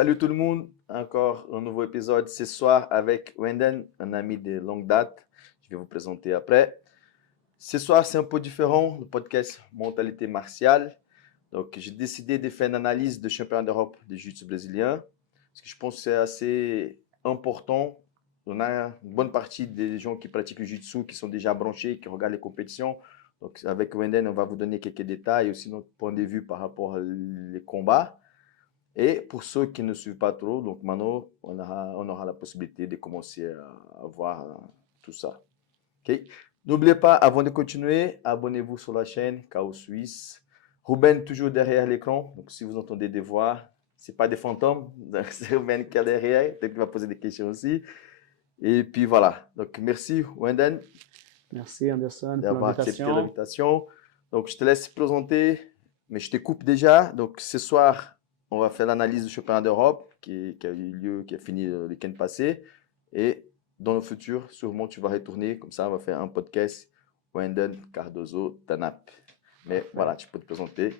Salut tout le monde, encore un nouveau épisode ce soir avec Wenden, un ami de longue date. Je vais vous présenter après. Ce soir, c'est un peu différent, le podcast Mentalité martiale. Donc, j'ai décidé de faire une analyse de championnat d'Europe de jiu-jitsu brésilien, parce que je pense que c'est assez important. On a une bonne partie des gens qui pratiquent le jiu-jitsu, qui sont déjà branchés, qui regardent les compétitions. Donc, avec Wenden, on va vous donner quelques détails et aussi notre point de vue par rapport aux combats. Et pour ceux qui ne suivent pas trop, donc maintenant, on aura la possibilité de commencer à voir tout ça. Ok. N'oubliez pas, avant de continuer, abonnez-vous sur la chaîne Chaos Suisse. Ruben, toujours derrière l'écran. Donc, si vous entendez des voix, ce n'est pas des fantômes. C'est Ruben qui est derrière. Peut-être qu'il va poser des questions aussi. Et puis voilà. Donc, merci, Wenden, Merci Anderson pour d'avoir accepté l'invitation. l'invitation. Donc, je te laisse présenter, mais je te coupe déjà. Donc, ce soir, on va faire l'analyse du championnat d'Europe qui a eu lieu, qui a fini le week-end passé. Et dans le futur, sûrement, tu vas retourner. Comme ça, on va faire un podcast Wendel Cardozo Tanap. Mais voilà, tu peux te présenter.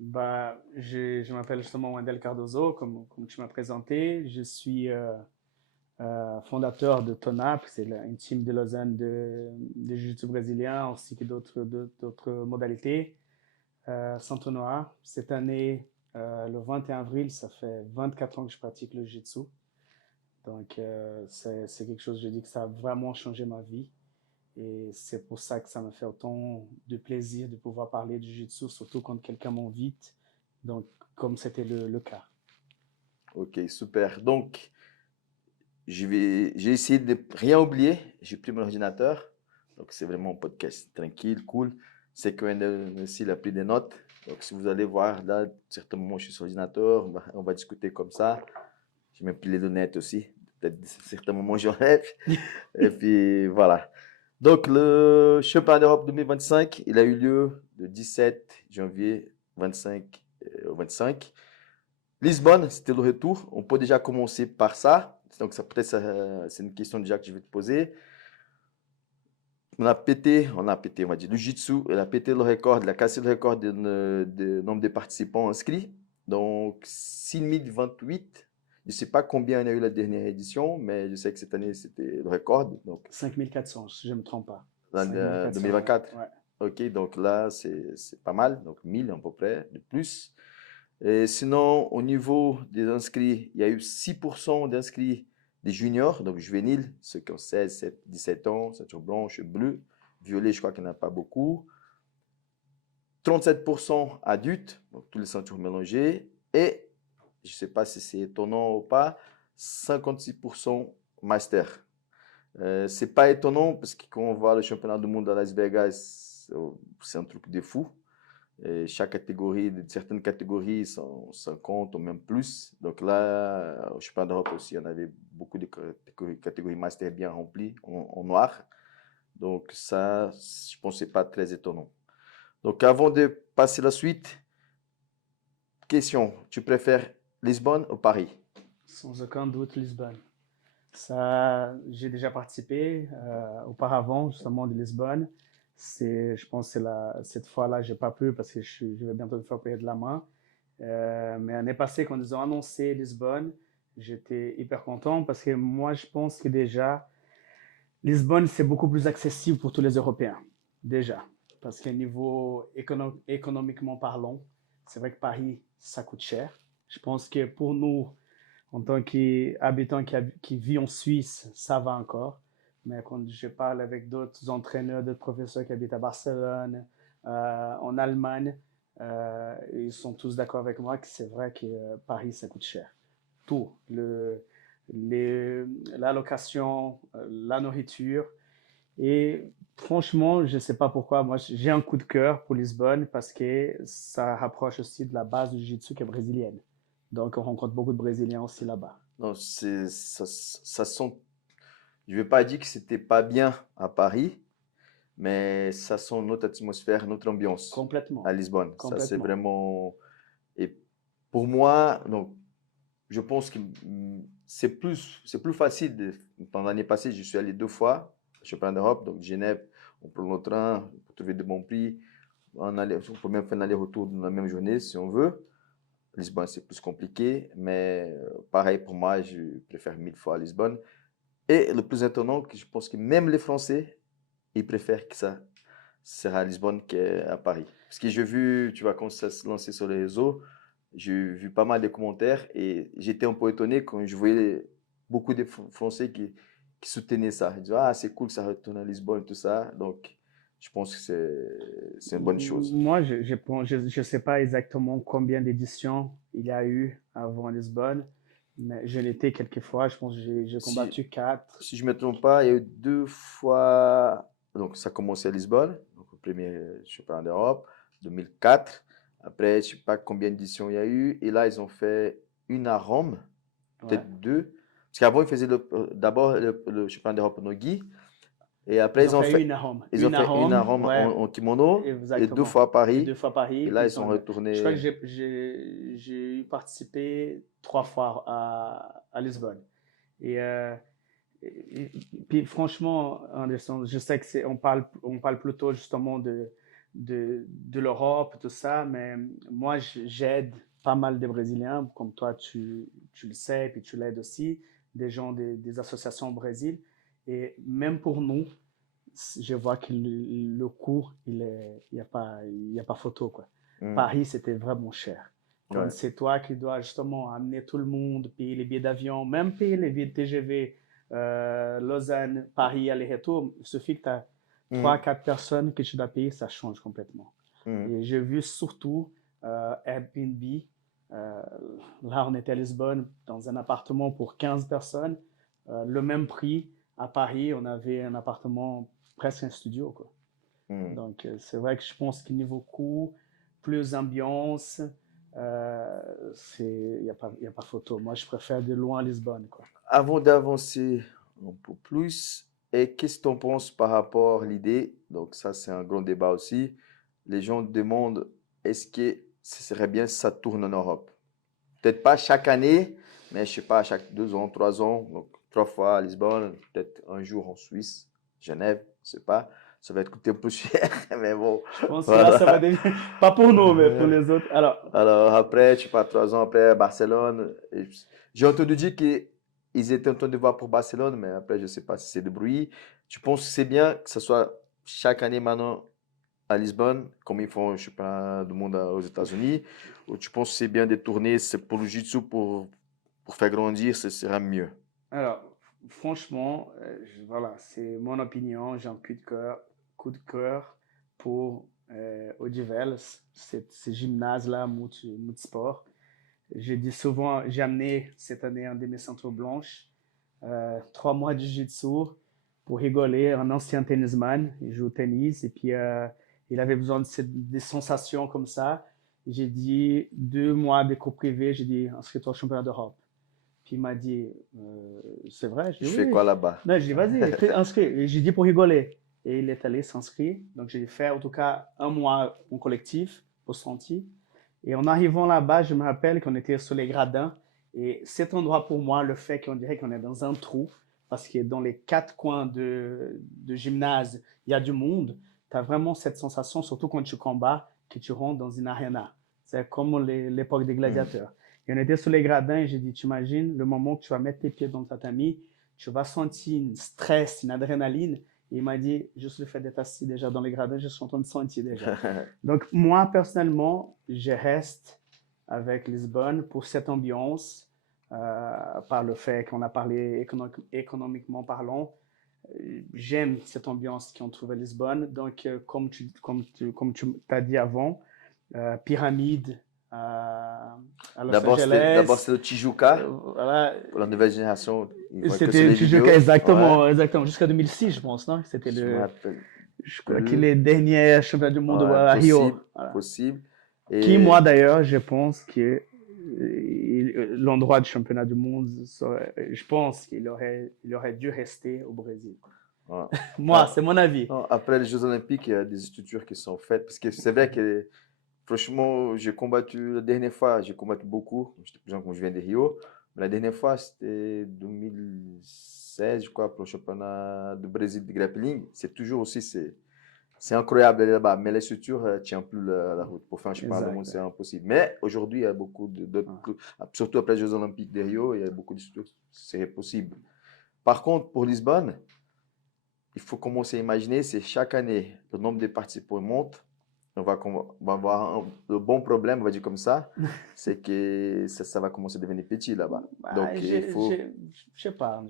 Je m'appelle justement Wendel Cardozo, comme tu m'as présenté. Je suis fondateur de TONAP, c'est une team de Lausanne de jiu-jitsu brésilien ainsi que d'autres modalités. Santonoa, cette année, le 21 avril, ça fait 24 ans que je pratique le jiu-jitsu. Donc, c'est quelque chose, je dis que ça a vraiment changé ma vie. Et c'est pour ça que ça me fait autant de plaisir de pouvoir parler du jiu-jitsu, surtout quand quelqu'un m'invite, donc comme c'était le cas. Ok, super. Donc, j'ai essayé de rien oublier. J'ai pris mon ordinateur. Donc, c'est vraiment un podcast tranquille, cool. C'est que Wendel aussi, il a pris des notes. Donc, si vous allez voir, là, certains moments, je suis sur l'ordinateur. On va discuter comme ça. J'ai même pris les lunettes aussi. Peut-être certains moments, j'enlève. Et puis, voilà. Donc, le championnat d'Europe 2025, il a eu lieu le 17 janvier 25 au 25. Lisbonne, c'était le retour. On peut déjà commencer par ça. Donc, ça peut-être, c'est une question déjà que je vais te poser. On a pété, on va dire, le Jiu-Jitsu, il a pété le record, il a cassé le record de nombre de participants inscrits. Donc, 6028. Je ne sais pas combien il y a eu la dernière édition, mais je sais que cette année, c'était le record. Donc, 5400, si je ne me trompe pas. l'année 5400, 2024. ouais. Ok, donc là, c'est pas mal. Donc, 1000 à peu près de plus. Et sinon, au niveau des inscrits, il y a eu 6% d'inscrits des juniors, donc juvéniles, ceux qui ont 16, 17 ans, ceinture blanche, bleue. Violet, je crois qu'il n'y en a pas beaucoup. 37% adultes, donc tous les ceintures mélangées. Et, je ne sais pas si c'est étonnant ou pas, 56% master. C'est pas étonnant parce que quand on voit le championnat du monde à Las Vegas, c'est un truc de fou. Et chaque catégorie, certaines catégories sont 50 ou même plus. Donc là, au championnat d'Europe aussi, on avait beaucoup de catégories master bien remplies en noir. Donc ça, je pense que ce n'est pas très étonnant. Donc avant de passer à la suite, question, tu préfères Lisbonne ou Paris? Sans aucun doute, Lisbonne. Ça, j'ai déjà participé auparavant, justement, de Lisbonne. Je pense que cette fois-là, j'ai pas pu parce que je vais bientôt me faire payer de la main. Mais l'année passée, quand ils ont annoncé Lisbonne, j'étais hyper content parce que moi, je pense que déjà, Lisbonne, c'est beaucoup plus accessible pour tous les Européens, déjà. Parce qu'au niveau économiquement parlant, c'est vrai que Paris, ça coûte cher. Je pense que pour nous, en tant qu'habitants qui vit en Suisse, ça va encore. Mais quand je parle avec d'autres entraîneurs, d'autres professeurs qui habitent à Barcelone, en Allemagne, ils sont tous d'accord avec moi que c'est vrai que Paris, ça coûte cher. Tout. La location, la nourriture. Et franchement, je ne sais pas pourquoi, moi j'ai un coup de cœur pour Lisbonne parce que ça rapproche aussi de la base du jiu-jitsu qui est brésilienne. Donc on rencontre beaucoup de Brésiliens aussi là-bas. Non, ça sent. Je ne vais pas dire que c'était pas bien à Paris, mais ça sent notre atmosphère, notre ambiance à Complètement. Lisbonne. Ça, c'est Complètement. vraiment. Et pour moi, donc, je pense que c'est plus facile. Pendant l'année passée, je suis allé 2 fois au championnat d'Europe, donc Genève, on prend le train pour trouver de bons prix. On peut même faire un aller-retour dans la même journée si on veut. Lisbonne, c'est plus compliqué, mais pareil pour moi, je préfère 1000 fois Lisbonne. Et le plus étonnant, que je pense que même les Français, ils préfèrent que ça sera à Lisbonne qu'à Paris. Parce que j'ai vu, tu vois, quand ça se lançait sur les réseaux, j'ai vu pas mal de commentaires et j'étais un peu étonné quand je voyais beaucoup de Français qui soutenaient ça. Ils disaient, ah, c'est cool que ça retourne à Lisbonne, tout ça. Donc, je pense que c'est une bonne chose. Moi, je sais pas exactement combien d'éditions il y a eu avant Lisbonne, mais je l'étais quelques fois. Je pense que j'ai Si, combattu quatre. si je ne me trompe pas, il y a eu 2 fois. Donc, ça a commencé à Lisbonne, donc le premier championnat d'Europe, 2004. Après, je ne sais pas combien d'éditions il y a eu. Et là, ils ont fait une à Rome, Ouais. peut-être deux. Parce qu'avant, ils faisaient d'abord le championnat d'Europe en Nogi. Et après, Ils ont fait une à Rome. ils ont Une à fait une à Rome, Rome ouais, en kimono et deux exactement. fois à Et deux Paris. fois Paris, Et puis là, ils ils sont ont. Je crois que retournés. j'ai eu participé trois fois à Lisbonne. Et, puis franchement, Anderson, je sais que on parle plutôt justement de l'Europe, tout ça, mais moi, j'aide pas mal de Brésiliens, comme toi, tu le sais, puis tu l'aides aussi, des gens des associations au Brésil. Et même pour nous, je vois que le cours, il y a pas photo, quoi. Hmm, Paris, c'était vraiment cher. Quand ouais. c'est toi qui dois justement amener tout le monde, payer les billets d'avion, même payer les billets de TGV, Lausanne, Paris, aller-retour, il suffit que tu as Hmm, 3, 4 personnes que tu dois payer, ça change complètement. hmm, Et j'ai vu surtout Airbnb. euh, Là, on était à Lisbonne, dans un appartement pour 15 personnes, le même prix. À Paris, on avait un appartement presque un studio, quoi. hmm. Donc, c'est vrai que je pense que niveau coût, plus ambiance, il y a pas photo. Moi, je préfère de loin Lisbonne, quoi. Avant d'avancer un peu plus, et qu'est-ce que tu en penses par rapport à l'idée? Donc ça, c'est un grand débat aussi. Les gens demandent, est-ce que ce serait bien si ça tourne en Europe? Peut-être pas chaque année, mais je sais pas, chaque 2 ans, 3 ans, donc 3 fois à Lisbonne, peut-être un jour en Suisse, Genève, je sais pas. Ça va être coûter un peu cher, mais bon, Je pense que là, ça va voilà. devenir, pas pour nous, mais pour les autres. Alors, Alors après, je sais pas, 3 ans après, Barcelone. J'ai entendu dire qu'ils étaient en train de voir pour Barcelone, mais après, je sais pas si c'est de bruit. Tu penses que c'est bien que ce soit chaque année maintenant à Lisbonne, comme ils font, je sais pas, du monde aux États-Unis, ou tu penses que c'est bien de tourner, c'est pour le jiu-jitsu, pour faire grandir, ce sera mieux? alors, franchement, voilà, c'est mon opinion. J'ai un coup de cœur pour Odivelles, ces gymnases-là, multisport. J'ai dit souvent, j'ai amené cette année un de mes ceintures blanches, 3 mois de jiu-jitsu pour rigoler, un ancien tennisman, il joue au tennis, et puis il avait besoin des sensations comme ça. J'ai dit 2 mois de cours privés, j'ai dit inscris-toi au championnat d'Europe. Puis il m'a dit, c'est vrai? J'ai Je dit fais oui. quoi là-bas? Non, j'ai dit vas-y, inscris. Et j'ai dit pour rigoler. Et il est allé s'inscrire. Donc j'ai fait en tout cas un mois en collectif au Senti. Et en arrivant là-bas, je me rappelle qu'on était sur les gradins. Et cet endroit pour moi, le fait qu'on dirait qu'on est dans un trou, parce que dans les 4 coins de gymnase, il y a du monde, tu as vraiment cette sensation, surtout quand tu combats, que tu rentres dans une arena. C'est comme l'époque des Hmm. gladiateurs. Et on était sur les gradins et j'ai dit, tu imagines le moment que tu vas mettre tes pieds dans le tatami, tu vas sentir une stress, une adrénaline. Et il m'a dit, juste le fait d'être assis déjà dans les gradins, je suis en train de sentir déjà. Donc moi, personnellement, je reste avec Lisbonne pour cette ambiance, par le fait qu'on a parlé économiquement parlant. J'aime cette ambiance qu'on trouve à Lisbonne. Donc, comme tu t'as dit avant, pyramide à Los D'abord, Angeles. c'est le Tijuca. Voilà. Pour la nouvelle génération, ils voient que sur C'était les Tijuca, vidéos. Ouais, exactement, exactement, jusqu'à 2006, je pense, non? C'était je me rappelle je crois que plus. les derniers championnats du monde Ouais, à Rio. possible, Voilà. possible. Qui, moi Et d'ailleurs, je pense que l'endroit du championnat du monde, je pense il aurait dû rester au Brésil. ouais. Moi, Ah, c'est mon avis. non, après les Jeux Olympiques, il y a des structures qui sont faites. Parce que c'est vrai que, franchement, j'ai combattu la dernière fois, j'ai combattu beaucoup. J'étais plus jeune quand je viens de Rio. Mais la dernière fois, c'était 2016, je crois, pour le championnat du Brésil de grappling. C'est toujours aussi, C'est incroyable d'aller là-bas, mais les structures ne tiennent plus la route. Pour faire un championnat du monde, Exact. c'est impossible. Mais aujourd'hui, il y a beaucoup d'autres, surtout après les Jeux Olympiques de Rio, il y a beaucoup de structures, c'est possible. Par contre, pour Lisbonne, il faut commencer à imaginer, c'est chaque année, le nombre de participants monte. On va avoir le bon problème, on va dire comme ça, c'est que ça va commencer à devenir petit là-bas. Donc, il faut. Je sais pas.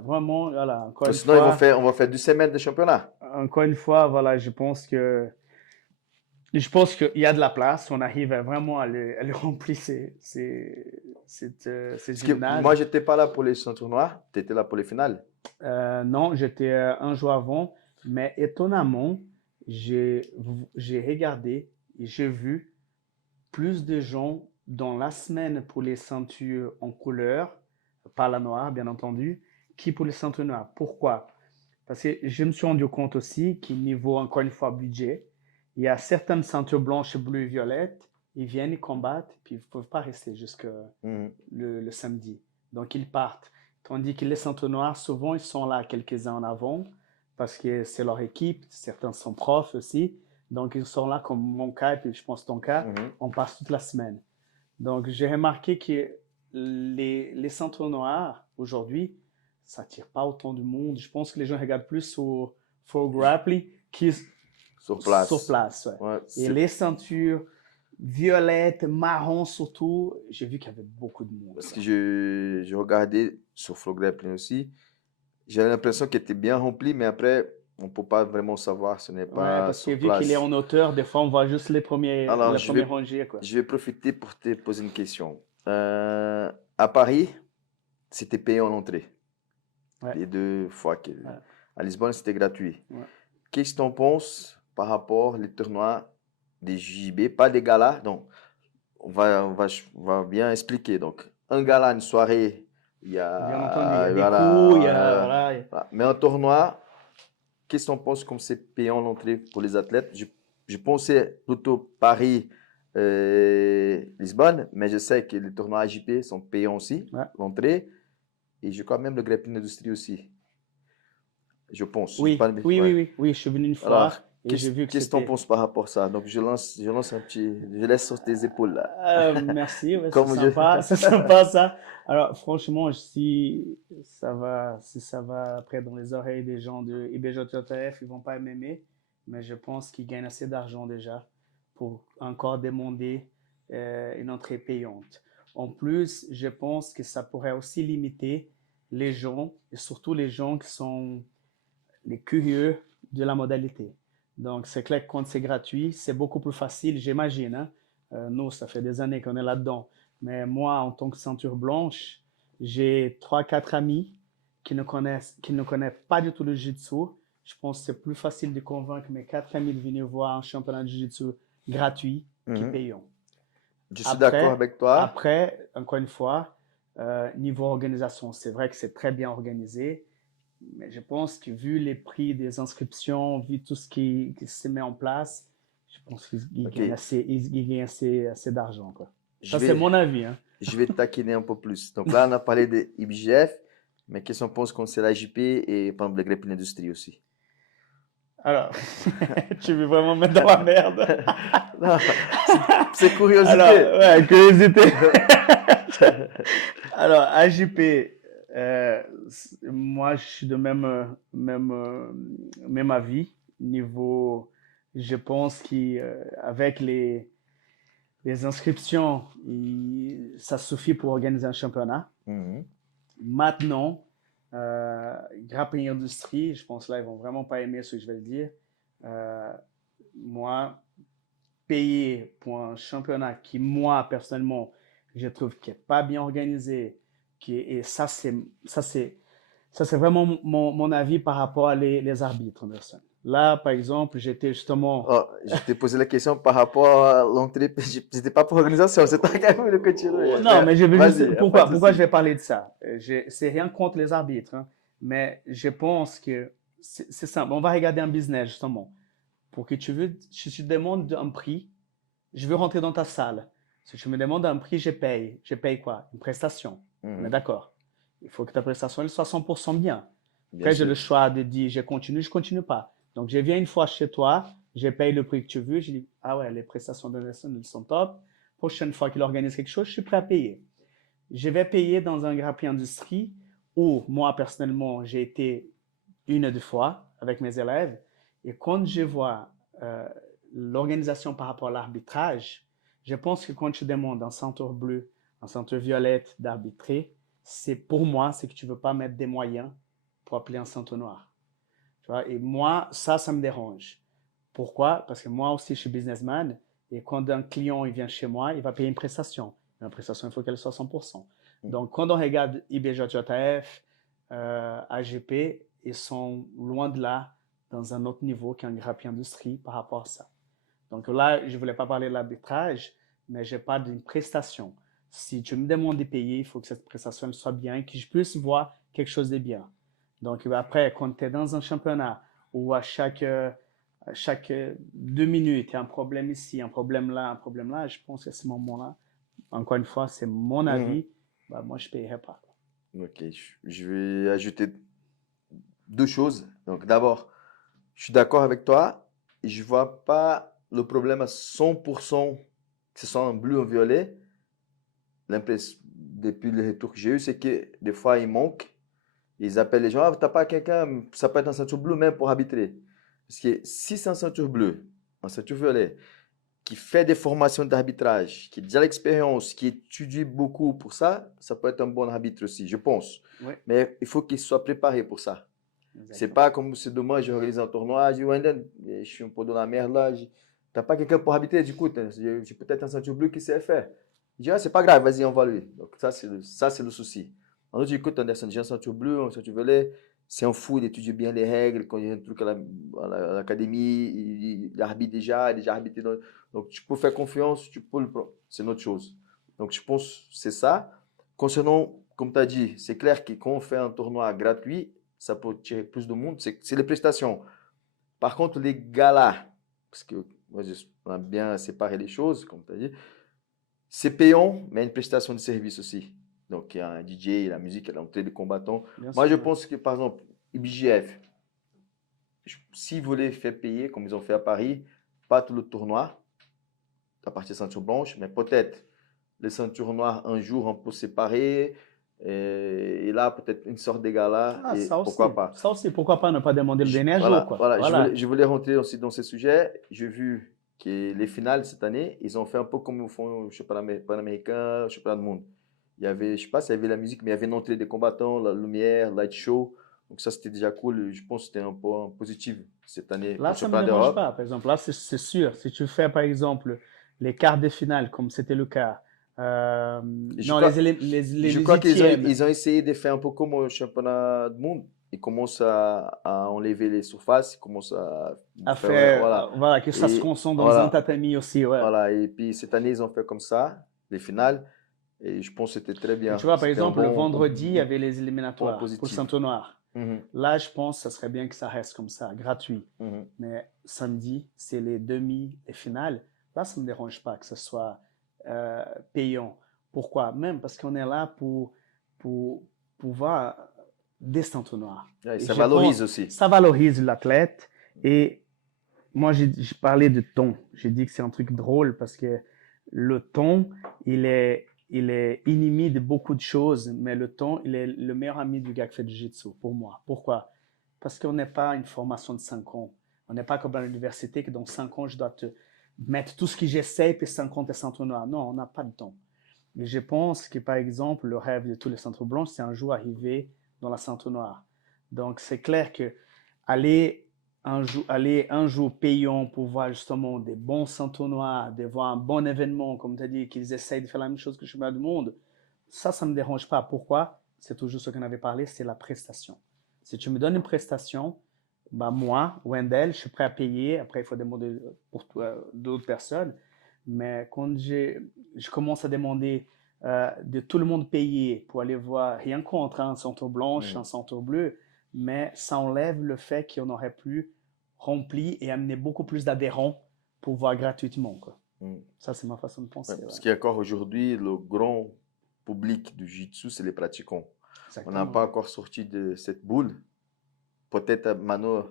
Vraiment, voilà, encore une Sinon, fois, on va faire 2 semaines de championnat. voilà, je pense qu'il y a de la place. On arrive vraiment à le remplir ces Parce que gymnases. moi, je n'étais pas là pour les tournois, tu étais là pour les finales. Non, j'étais un jour avant, mais étonnamment, j'ai regardé et j'ai vu plus de gens dans la semaine pour les ceintures en couleur, pas la noire, bien entendu, qui pour les ceintures noires. Pourquoi? Parce que je me suis rendu compte aussi qu'au niveau, encore une fois, budget, il y a certaines ceintures blanches, bleues et violettes, ils viennent, ils combattent, puis ils ne peuvent pas rester jusqu'à le samedi. Donc, ils partent. Tandis que les ceintures noires, souvent, ils sont là quelques-uns en avant, parce que c'est leur équipe, certains sont profs aussi. Donc, ils sont là comme mon cas, et puis je pense ton cas, on passe toute la semaine. Donc, j'ai remarqué que les ceintures noires, aujourd'hui, ça attire pas autant de monde. Je pense que les gens regardent plus sur Grappling qui sur place. Sur place, ouais. Ouais, et les ceintures violettes, marron surtout, j'ai vu qu'il y avait beaucoup de monde. Parce que je regardais sur Flow Grappling aussi, j'avais l'impression qu'il était bien rempli, mais après, on ne peut pas vraiment savoir, ce n'est pas parce que sur vu place. qu'il est en hauteur, des fois on voit juste les premières rangées. Quoi. Je vais profiter pour te poser une question. À Paris, c'était payé en entrée. Ouais. Les 2 fois. À Lisbonne, c'était gratuit. Ouais. Qu'est-ce que tu en penses par rapport aux tournois des JB, pas des galas? Donc, on va bien expliquer. Donc, un gala, une soirée, il y a. Bien entendu, il y a des coups, il y a. Voilà. Mais un tournoi, qu'est-ce que tu en penses comme c'est payant l'entrée pour les athlètes? Je pensais plutôt Paris, Lisbonne, mais je sais que les tournois AJP sont payants aussi, l'entrée. Et je crois même le Grappling Industrie aussi. Je pense. Oui, je suis venu une fois. Alors, qu'est-ce que tu en penses par rapport à ça? Donc, je lance un petit. Je laisse sur tes épaules là. Merci, ouais, c'est sympa, c'est sympa ça. Alors, franchement, si ça va après dans les oreilles des gens de IBJJF, ils vont pas m'aimer, mais je pense qu'ils gagnent assez d'argent déjà pour encore demander une entrée payante. En plus, je pense que ça pourrait aussi limiter les gens, et surtout les gens qui sont les curieux de la modalité. Donc, c'est clair que quand c'est gratuit, c'est beaucoup plus facile, j'imagine. Hein? Nous, ça fait des années qu'on est là-dedans. Mais moi, en tant que ceinture blanche, j'ai 3-4 amis qui ne connaissent pas du tout le jiu-jitsu. Je pense que c'est plus facile de convaincre mes 4 amis de venir voir un championnat de jiu-jitsu gratuit qui payant. Je suis d'accord avec toi. Après, encore une fois, niveau organisation, c'est vrai que c'est très bien organisé. Mais je pense que vu les prix des inscriptions, vu tout ce qui se met en place, je pense qu'ils gagnent assez d'argent. Quoi. Ça, c'est mon avis. Hein. Je vais te taquiner un peu plus. Donc là, on a parlé de IBJF, mais qu'est-ce qu'on pense quand c'est la JP et par exemple le Grappling Industrie aussi? Alors, tu veux vraiment mettre dans la merde? Non, c'est curiosité. Alors, ouais, curiosité. Alors, AJP, moi, je suis de même avis. Niveau, je pense qu'avec les inscriptions, ça suffit pour organiser un championnat. Maintenant, Grappling Industrie, je pense là, ils vont vraiment pas aimer ce que je vais dire. Moi, payer pour un championnat qui, moi, personnellement, je trouve qu'il n'est pas bien organisé, et ça, c'est vraiment mon avis par rapport à les arbitres, Anderson. Là, par exemple, j'étais justement... je t'ai posé la question par rapport à l'entrée. C'était pas pour l'organisation, c'est toi qui as vu le continuer. Non, mais je veux juste... Pourquoi je vais parler de ça? C'est rien contre les arbitres, hein, mais je pense que c'est simple. On va regarder un business, justement. Pour que si tu demandes un prix, je veux rentrer dans ta salle. Si tu me demandes un prix, je paye. Je paye quoi? Une prestation. On est d'accord. Il faut que ta prestation elle soit 100% bien. Après, j'ai le choix de dire je continue pas. Donc, je viens une fois chez toi, je paye le prix que tu veux, je dis, ah ouais, les prestations de Nelson, elles sont top. Prochaine fois qu'il organise quelque chose, je suis prêt à payer. Je vais payer dans un Grand Prix Industrie où moi, personnellement, j'ai été une ou deux fois avec mes élèves. Et quand je vois l'organisation par rapport à l'arbitrage, je pense que quand tu demandes un ceinture bleu, un ceinture violette d'arbitrer, c'est pour moi, c'est que tu ne veux pas mettre des moyens pour appeler un ceinture noir. Tu vois? Et moi, ça me dérange. Pourquoi? Parce que moi aussi, je suis businessman. Et quand un client il vient chez moi, il va payer une prestation. Une prestation, il faut qu'elle soit 100%. Donc, quand on regarde IBJJF, AGP, ils sont loin de là, dans un autre niveau qu'un Grand Prix Industrie par rapport à ça. Donc là, je ne voulais pas parler de l'arbitrage, mais je parle d'une prestation. Si tu me demandes de payer, il faut que cette prestation soit bien, que je puisse voir quelque chose de bien. Donc après, quand tu es dans un championnat où à chaque 2 minutes, il y a un problème ici, un problème là, je pense qu'à ce moment-là, encore une fois, c'est mon avis, bah, moi, je ne paierai pas. Ok, je vais ajouter deux choses. Donc d'abord, je suis d'accord avec toi. Je ne vois pas le problème à 100% que ce soit en bleu ou en violet. L'impression, depuis le retour que j'ai eu, c'est que des fois, il manque. Ils appellent les gens, ah, t'as pas quelqu'un, ça peut être un ceinture bleu même pour arbitrer. Parce que si c'est un ceinture bleu, un ceinture violet, qui fait des formations d'arbitrage, qui a déjà l'expérience, qui étudie beaucoup pour ça, ça peut être un bon arbitre aussi, je pense. Ouais. Mais il faut qu'il soit préparé pour ça. Exactement. C'est pas comme c'est demain, je organise un tournoi, je dis, Wendel, je suis un peu dans la merde là, t'as pas quelqu'un pour arbitrer, du coup, j'ai peut-être un ceinture bleu qui sait faire. Je dis, ah, c'est pas grave, vas-y, on va lui. Donc ça, c'est le souci. En autre, écoute, Anderson, j'ai un ceinture bleu, un ceinture violet, c'est un fou, il étudie bien les règles, quand il y a un truc à l'académie, il arbitre déjà, il a déjà arbitré. Donc tu peux faire confiance, tu peux le prendre. C'est une autre chose. Donc je pense que c'est ça. Concernant, comme tu as dit, c'est clair que quand on fait un tournoi gratuit, ça peut tirer plus de monde, c'est les prestations. Par contre, les galas, parce que moi, on a bien séparé les choses, comme tu as dit, c'est payant, mais il y a une prestation de service aussi. Donc, il y a un DJ, la musique, l'entrée des combattants. Bien Moi, je sûr. pense que, par exemple, IBJF, s'ils voulaient faire payer, comme ils ont fait à Paris, pas tout le tournoi, à partir de ceinture blanche, mais peut-être les ceintures noires un jour un peu séparées, et là, peut-être une sorte de gala, Ah, et ça aussi. pourquoi pas. Ça aussi, pourquoi pas ne pas demander le dernier jour, quoi. Voilà. Voilà. Je voulais rentrer aussi dans ces sujets. J'ai vu que les finales cette année, ils ont fait un peu comme ils font, je sais pas, panaméricain, je sais pas, le monde. Il y avait, je sais pas s'il y avait la musique, mais il y avait une entrée des combattants, la lumière, light show. Donc ça, c'était déjà cool. Je pense que c'était un point positif cette année pour Là, le ça ne me championnat dérange d'Europe. pas. Par exemple, là, c'est sûr. Si tu fais, par exemple, les quarts de finale, comme c'était le cas, Et non, je les crois huitièmes, ils ont essayé de faire un peu comme au championnat du monde. Ils commencent à enlever les surfaces, ils commencent à à faire, faire, voilà. voilà, que ça se Et concentre dans un voilà, tatami aussi, ouais. voilà. Et puis cette année, ils ont fait comme ça, les finales. Et je pense que c'était très Mais bien. tu vois, par C'était un exemple, le bon, vendredi, il y avait les point éliminatoires pour le positif. Centre Noir. Mhm, Là, je pense que ça serait bien que ça reste comme ça, gratuit. mhm. Mais samedi, c'est les demi et finales. Là, ça ne me dérange pas que ce soit euh, payant. Pourquoi? Même parce qu'on est là pour pouvoir descendre au noir. Ouais, Et ça je pense valorise que aussi. ça valorise l'athlète. Et moi, j'ai parlé de ton. J'ai dit que c'est un truc drôle parce que le ton, il est ennemi de beaucoup de choses, mais le ton, il est le meilleur ami du gars qui fait du jiu-jitsu pour moi. Pourquoi? Parce qu'on n'est pas une formation de 5 ans. On n'est pas comme à l'université que dans 5 ans, je dois te mettre tout ce que j'essaie, puis 5 ans, t'es centre noir. Non, on n'a pas de temps. Et je pense que, par exemple, le rêve de tous les centres blancs, c'est un jour arriver dans la centre noire. Donc, c'est clair que aller aller un jour payant pour voir justement des bons centres noirs, de voir un bon événement, comme tu as dit, qu'ils essayent de faire la même chose que le championnat du monde, ça ne me dérange pas. Pourquoi? C'est toujours ce qu'on avait parlé, c'est la prestation. Si tu me donnes une prestation, bah moi, Wendell, je suis prêt à payer. Après, il faut demander pour d'autres personnes. Mais quand je commence à demander de tout le monde payer pour aller voir, rien contre un centre blanche, un centre bleu, mais ça enlève le fait qu'on aurait pu remplir et amener beaucoup plus d'adhérents pour voir gratuitement, quoi. Mm. Ça, c'est ma façon de Ouais, penser. parce Ouais. qu'il y a encore aujourd'hui, le grand public du jiu-jitsu, c'est les pratiquants. On n'a Exactement. pas encore sorti de cette boule. Peut-être maintenant,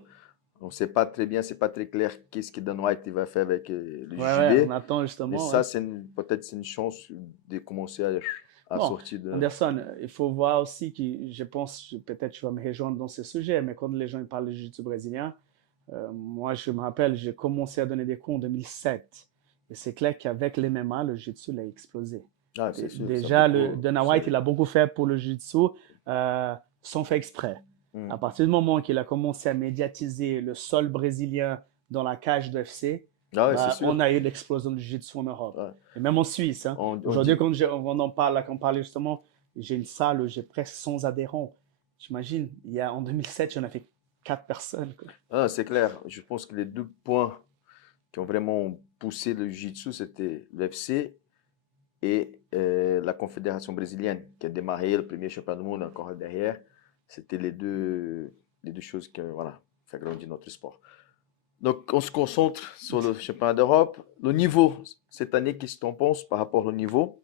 On ne sait pas très bien, c'est pas très clair qu'est-ce que Dan White il va faire avec le Ouais, JB. on attend Et justement. ça, Ouais. peut-être c'est une chance de commencer à Bon, sortir de... Anderson, il faut voir aussi que je pense, peut-être tu vas me rejoindre dans ce sujet, mais quand les gens ils parlent de jiu-jitsu brésilien, moi je me rappelle, j'ai commencé à donner des cours en 2007. Et c'est clair qu'avec les MMA, le jiu-jitsu il a explosé. Ah, c'est sûr, ça a Déjà, beaucoup... Dana White, il a beaucoup fait pour le jiu-jitsu sans faire exprès. À partir du moment qu'il a commencé à médiatiser le sol brésilien dans la cage de UFC, Ah ouais, c'est bah, on sûr. a eu l'explosion du jiu-jitsu en Europe. Ouais. Et même en Suisse. Hein. On Aujourd'hui, dit... quand on en parle, là, quand on parle justement, j'ai une salle où j'ai presque 100 adhérents. J'imagine, en 2007, j'en ai fait 4 personnes. Quoi. Ah, c'est clair. Je pense que les deux points qui ont vraiment poussé le jiu-jitsu, c'était l'UFC et la Confédération brésilienne, qui a démarré le premier championnat du monde encore derrière. C'était les deux choses qui voilà, fait grandir notre sport. Donc, on se concentre sur le championnat d'Europe. Le niveau, cette année, qu'est-ce que tu en penses par rapport au niveau?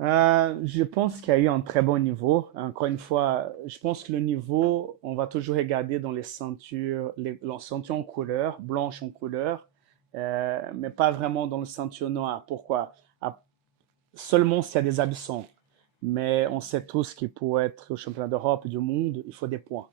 Je pense qu'il y a eu un très bon niveau. Encore une fois, je pense que le niveau, on va toujours regarder dans les ceintures, les ceintures en couleur, blanche en couleur, mais pas vraiment dans le ceinture noire. Pourquoi? Seulement s'il y a des absents. Mais on sait tous qu'il pour être au championnat d'Europe et du monde, il faut des points.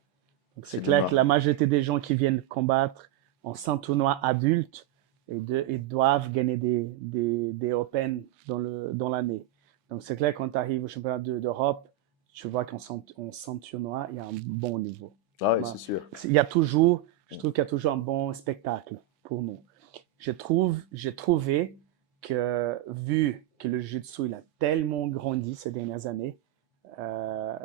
Donc c'est C'est clair que la demain. majorité des gens qui viennent combattre en ceinture noire adulte ils doivent gagner des Open dans l'année. Donc c'est clair quand tu arrives au championnat d'Europe, tu vois qu'en ceinture noire, il y a un bon niveau. Ah oui, c'est Ben, sûr. il y a toujours, je trouve qu'il y a toujours un bon spectacle pour nous. J'ai trouvé que vu que le jiu-jitsu il a tellement grandi ces dernières années, euh,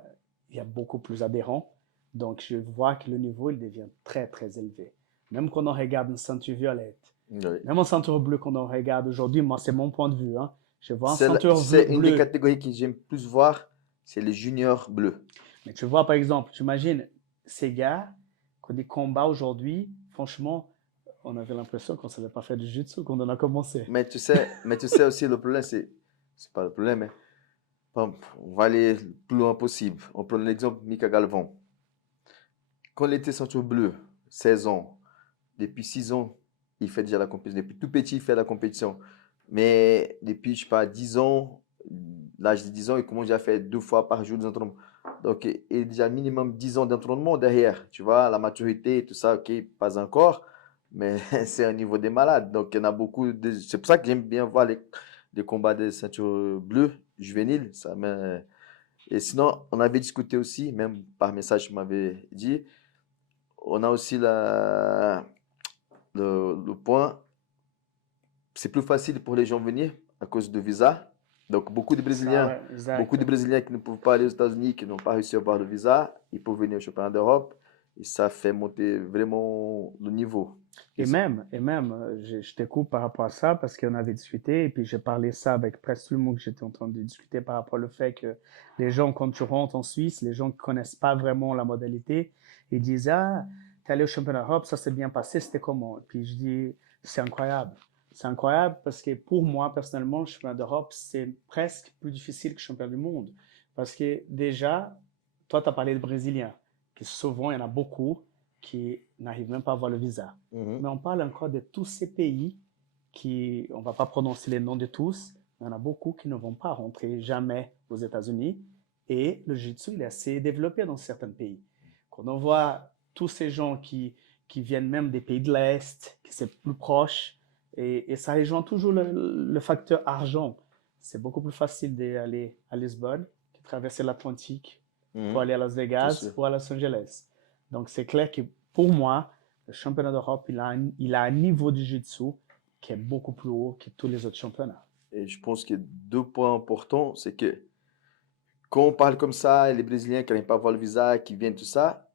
il y a beaucoup plus d'adhérents. Donc, je vois que le niveau, il devient très, très élevé. Même quand on regarde une ceinture violette, Oui. même en ceinture bleue, quand on regarde aujourd'hui, moi, c'est mon point de vue. Hein, je vois en Tu ceinture sais, une des bleue. catégories que j'aime plus voir, c'est les juniors bleus. Mais tu vois, par exemple, tu imagines ces gars, quand ils combattent aujourd'hui, franchement, on avait l'impression qu'on ne savait pas faire du jiu-jitsu quand on a commencé. Mais tu sais aussi, le problème, c'est pas le problème, hein. Bon, on va aller le plus loin possible. On prend l'exemple de Mika Galvão. Quand il était ceinture bleue, 16 ans, depuis 6 ans, il fait déjà la compétition. Depuis tout petit, il fait la compétition. Mais depuis, je sais pas, 10 ans, l'âge de 10 ans, il commence déjà à faire 2 fois par jour des entraînements. Donc, il a déjà minimum 10 ans d'entraînement derrière. Tu vois, la maturité, tout ça, ok, pas encore. Mais c'est un niveau des malades. Donc, il y en a beaucoup. C'est pour ça que j'aime bien voir les combats des ceintures bleues, juvéniles. Et sinon, on avait discuté aussi, même par message, tu m'avais dit, on a aussi le point, c'est plus facile pour les gens de venir à cause de visa. Donc, Ça, ouais, Beaucoup exact. de Brésiliens qui ne peuvent pas aller aux États-Unis, qui n'ont pas réussi à avoir le visa, ils peuvent venir au championnat d'Europe et ça fait monter vraiment le niveau. Je te coupe par rapport à ça parce qu'on avait discuté et puis j'ai parlé ça avec presque tout le monde que j'étais en train de discuter par rapport au fait que les gens, quand tu rentres en Suisse, les gens ne connaissent pas vraiment la modalité, ils disent ah, t'es allé au championnat d'Europe, ça s'est bien passé, c'était comment? Et puis je dis c'est incroyable. C'est incroyable parce que pour moi, personnellement, le championnat d'Europe, c'est presque plus difficile que le championnat du monde. Parce que déjà, toi, tu as parlé de Brésiliens, qui souvent, il y en a beaucoup qui n'arrivent même pas à avoir le visa. Mhm. Mais on parle encore de tous ces pays qui, on ne va pas prononcer les noms de tous, mais il y en a beaucoup qui ne vont pas rentrer jamais aux États-Unis. Et le jiu-jitsu, il est assez développé dans certains pays. Quand on voit tous ces gens qui viennent même des pays de l'Est, qui sont plus proches, et ça rejoint toujours le facteur argent. C'est beaucoup plus facile d'aller à Lisbonne que de traverser l'Atlantique pour Mhm. aller à Las C'est Vegas sûr. ou à Los Angeles. Donc c'est clair que pour moi, le championnat d'Europe, il a un niveau de jiu-jitsu qui est beaucoup plus haut que tous les autres championnats. Et je pense qu'il y a 2 points importants, c'est que quand on parle comme ça, les Brésiliens qui n'arrivent pas à avoir le visa, qui viennent, tout ça,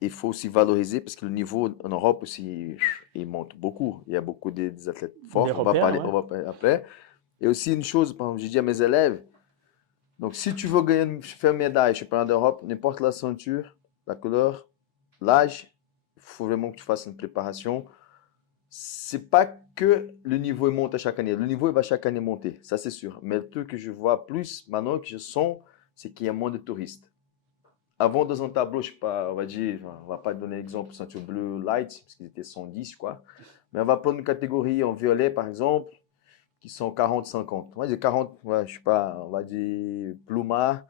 il faut aussi valoriser parce que le niveau en Europe aussi, il monte beaucoup. Il y a beaucoup des athlètes forts. D'Européens, ouais. On va parler après. Et aussi une chose, par exemple, j'ai dit à mes élèves, donc si tu veux gagner, faire une médaille, championnat d'Europe, n'importe la ceinture, la couleur, l'âge, il faut vraiment que tu fasses une préparation. C'est pas que le niveau il monte à chaque année. Le niveau il va chaque année monter, ça c'est sûr. Mais le truc que je vois plus maintenant, que je sens, c'est qu'il y a moins de touristes. avant dans un tableau, je sais pas, on va dire, on va pas donner l'exemple ceinture bleu light, parce qu'ils étaient 110, quoi. Mais on va prendre une catégorie en violet, par exemple, qui sont 40-50. On va dire 40, ouais, je sais pas, on va dire pluma,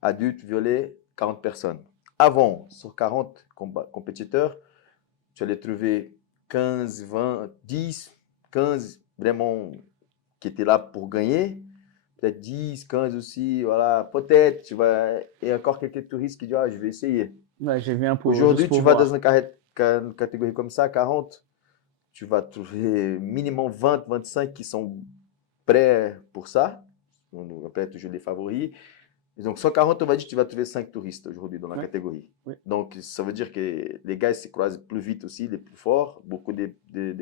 adulte, violet, 40 personnes. Avant, sur 40 compétiteurs, tu allais trouver 15, 20, 10, 15 vraiment qui étaient là pour gagner. Peut-être 10, 15 aussi, voilà, peut-être, tu vois. Et encore quelques touristes qui disent, ah, je vais essayer. Ouais, j'ai vu un peu, juste Aujourd'hui, pour tu vas dans voir. une catégorie comme ça, 40, tu vas trouver minimum 20, 25 qui sont prêts pour ça. On appelle toujours les favoris. Et donc, 140, on va dire que tu vas trouver 5 touristes aujourd'hui dans la Ouais, catégorie. oui. Donc, ça veut dire que les gars se croisent plus vite aussi, les plus forts. Beaucoup des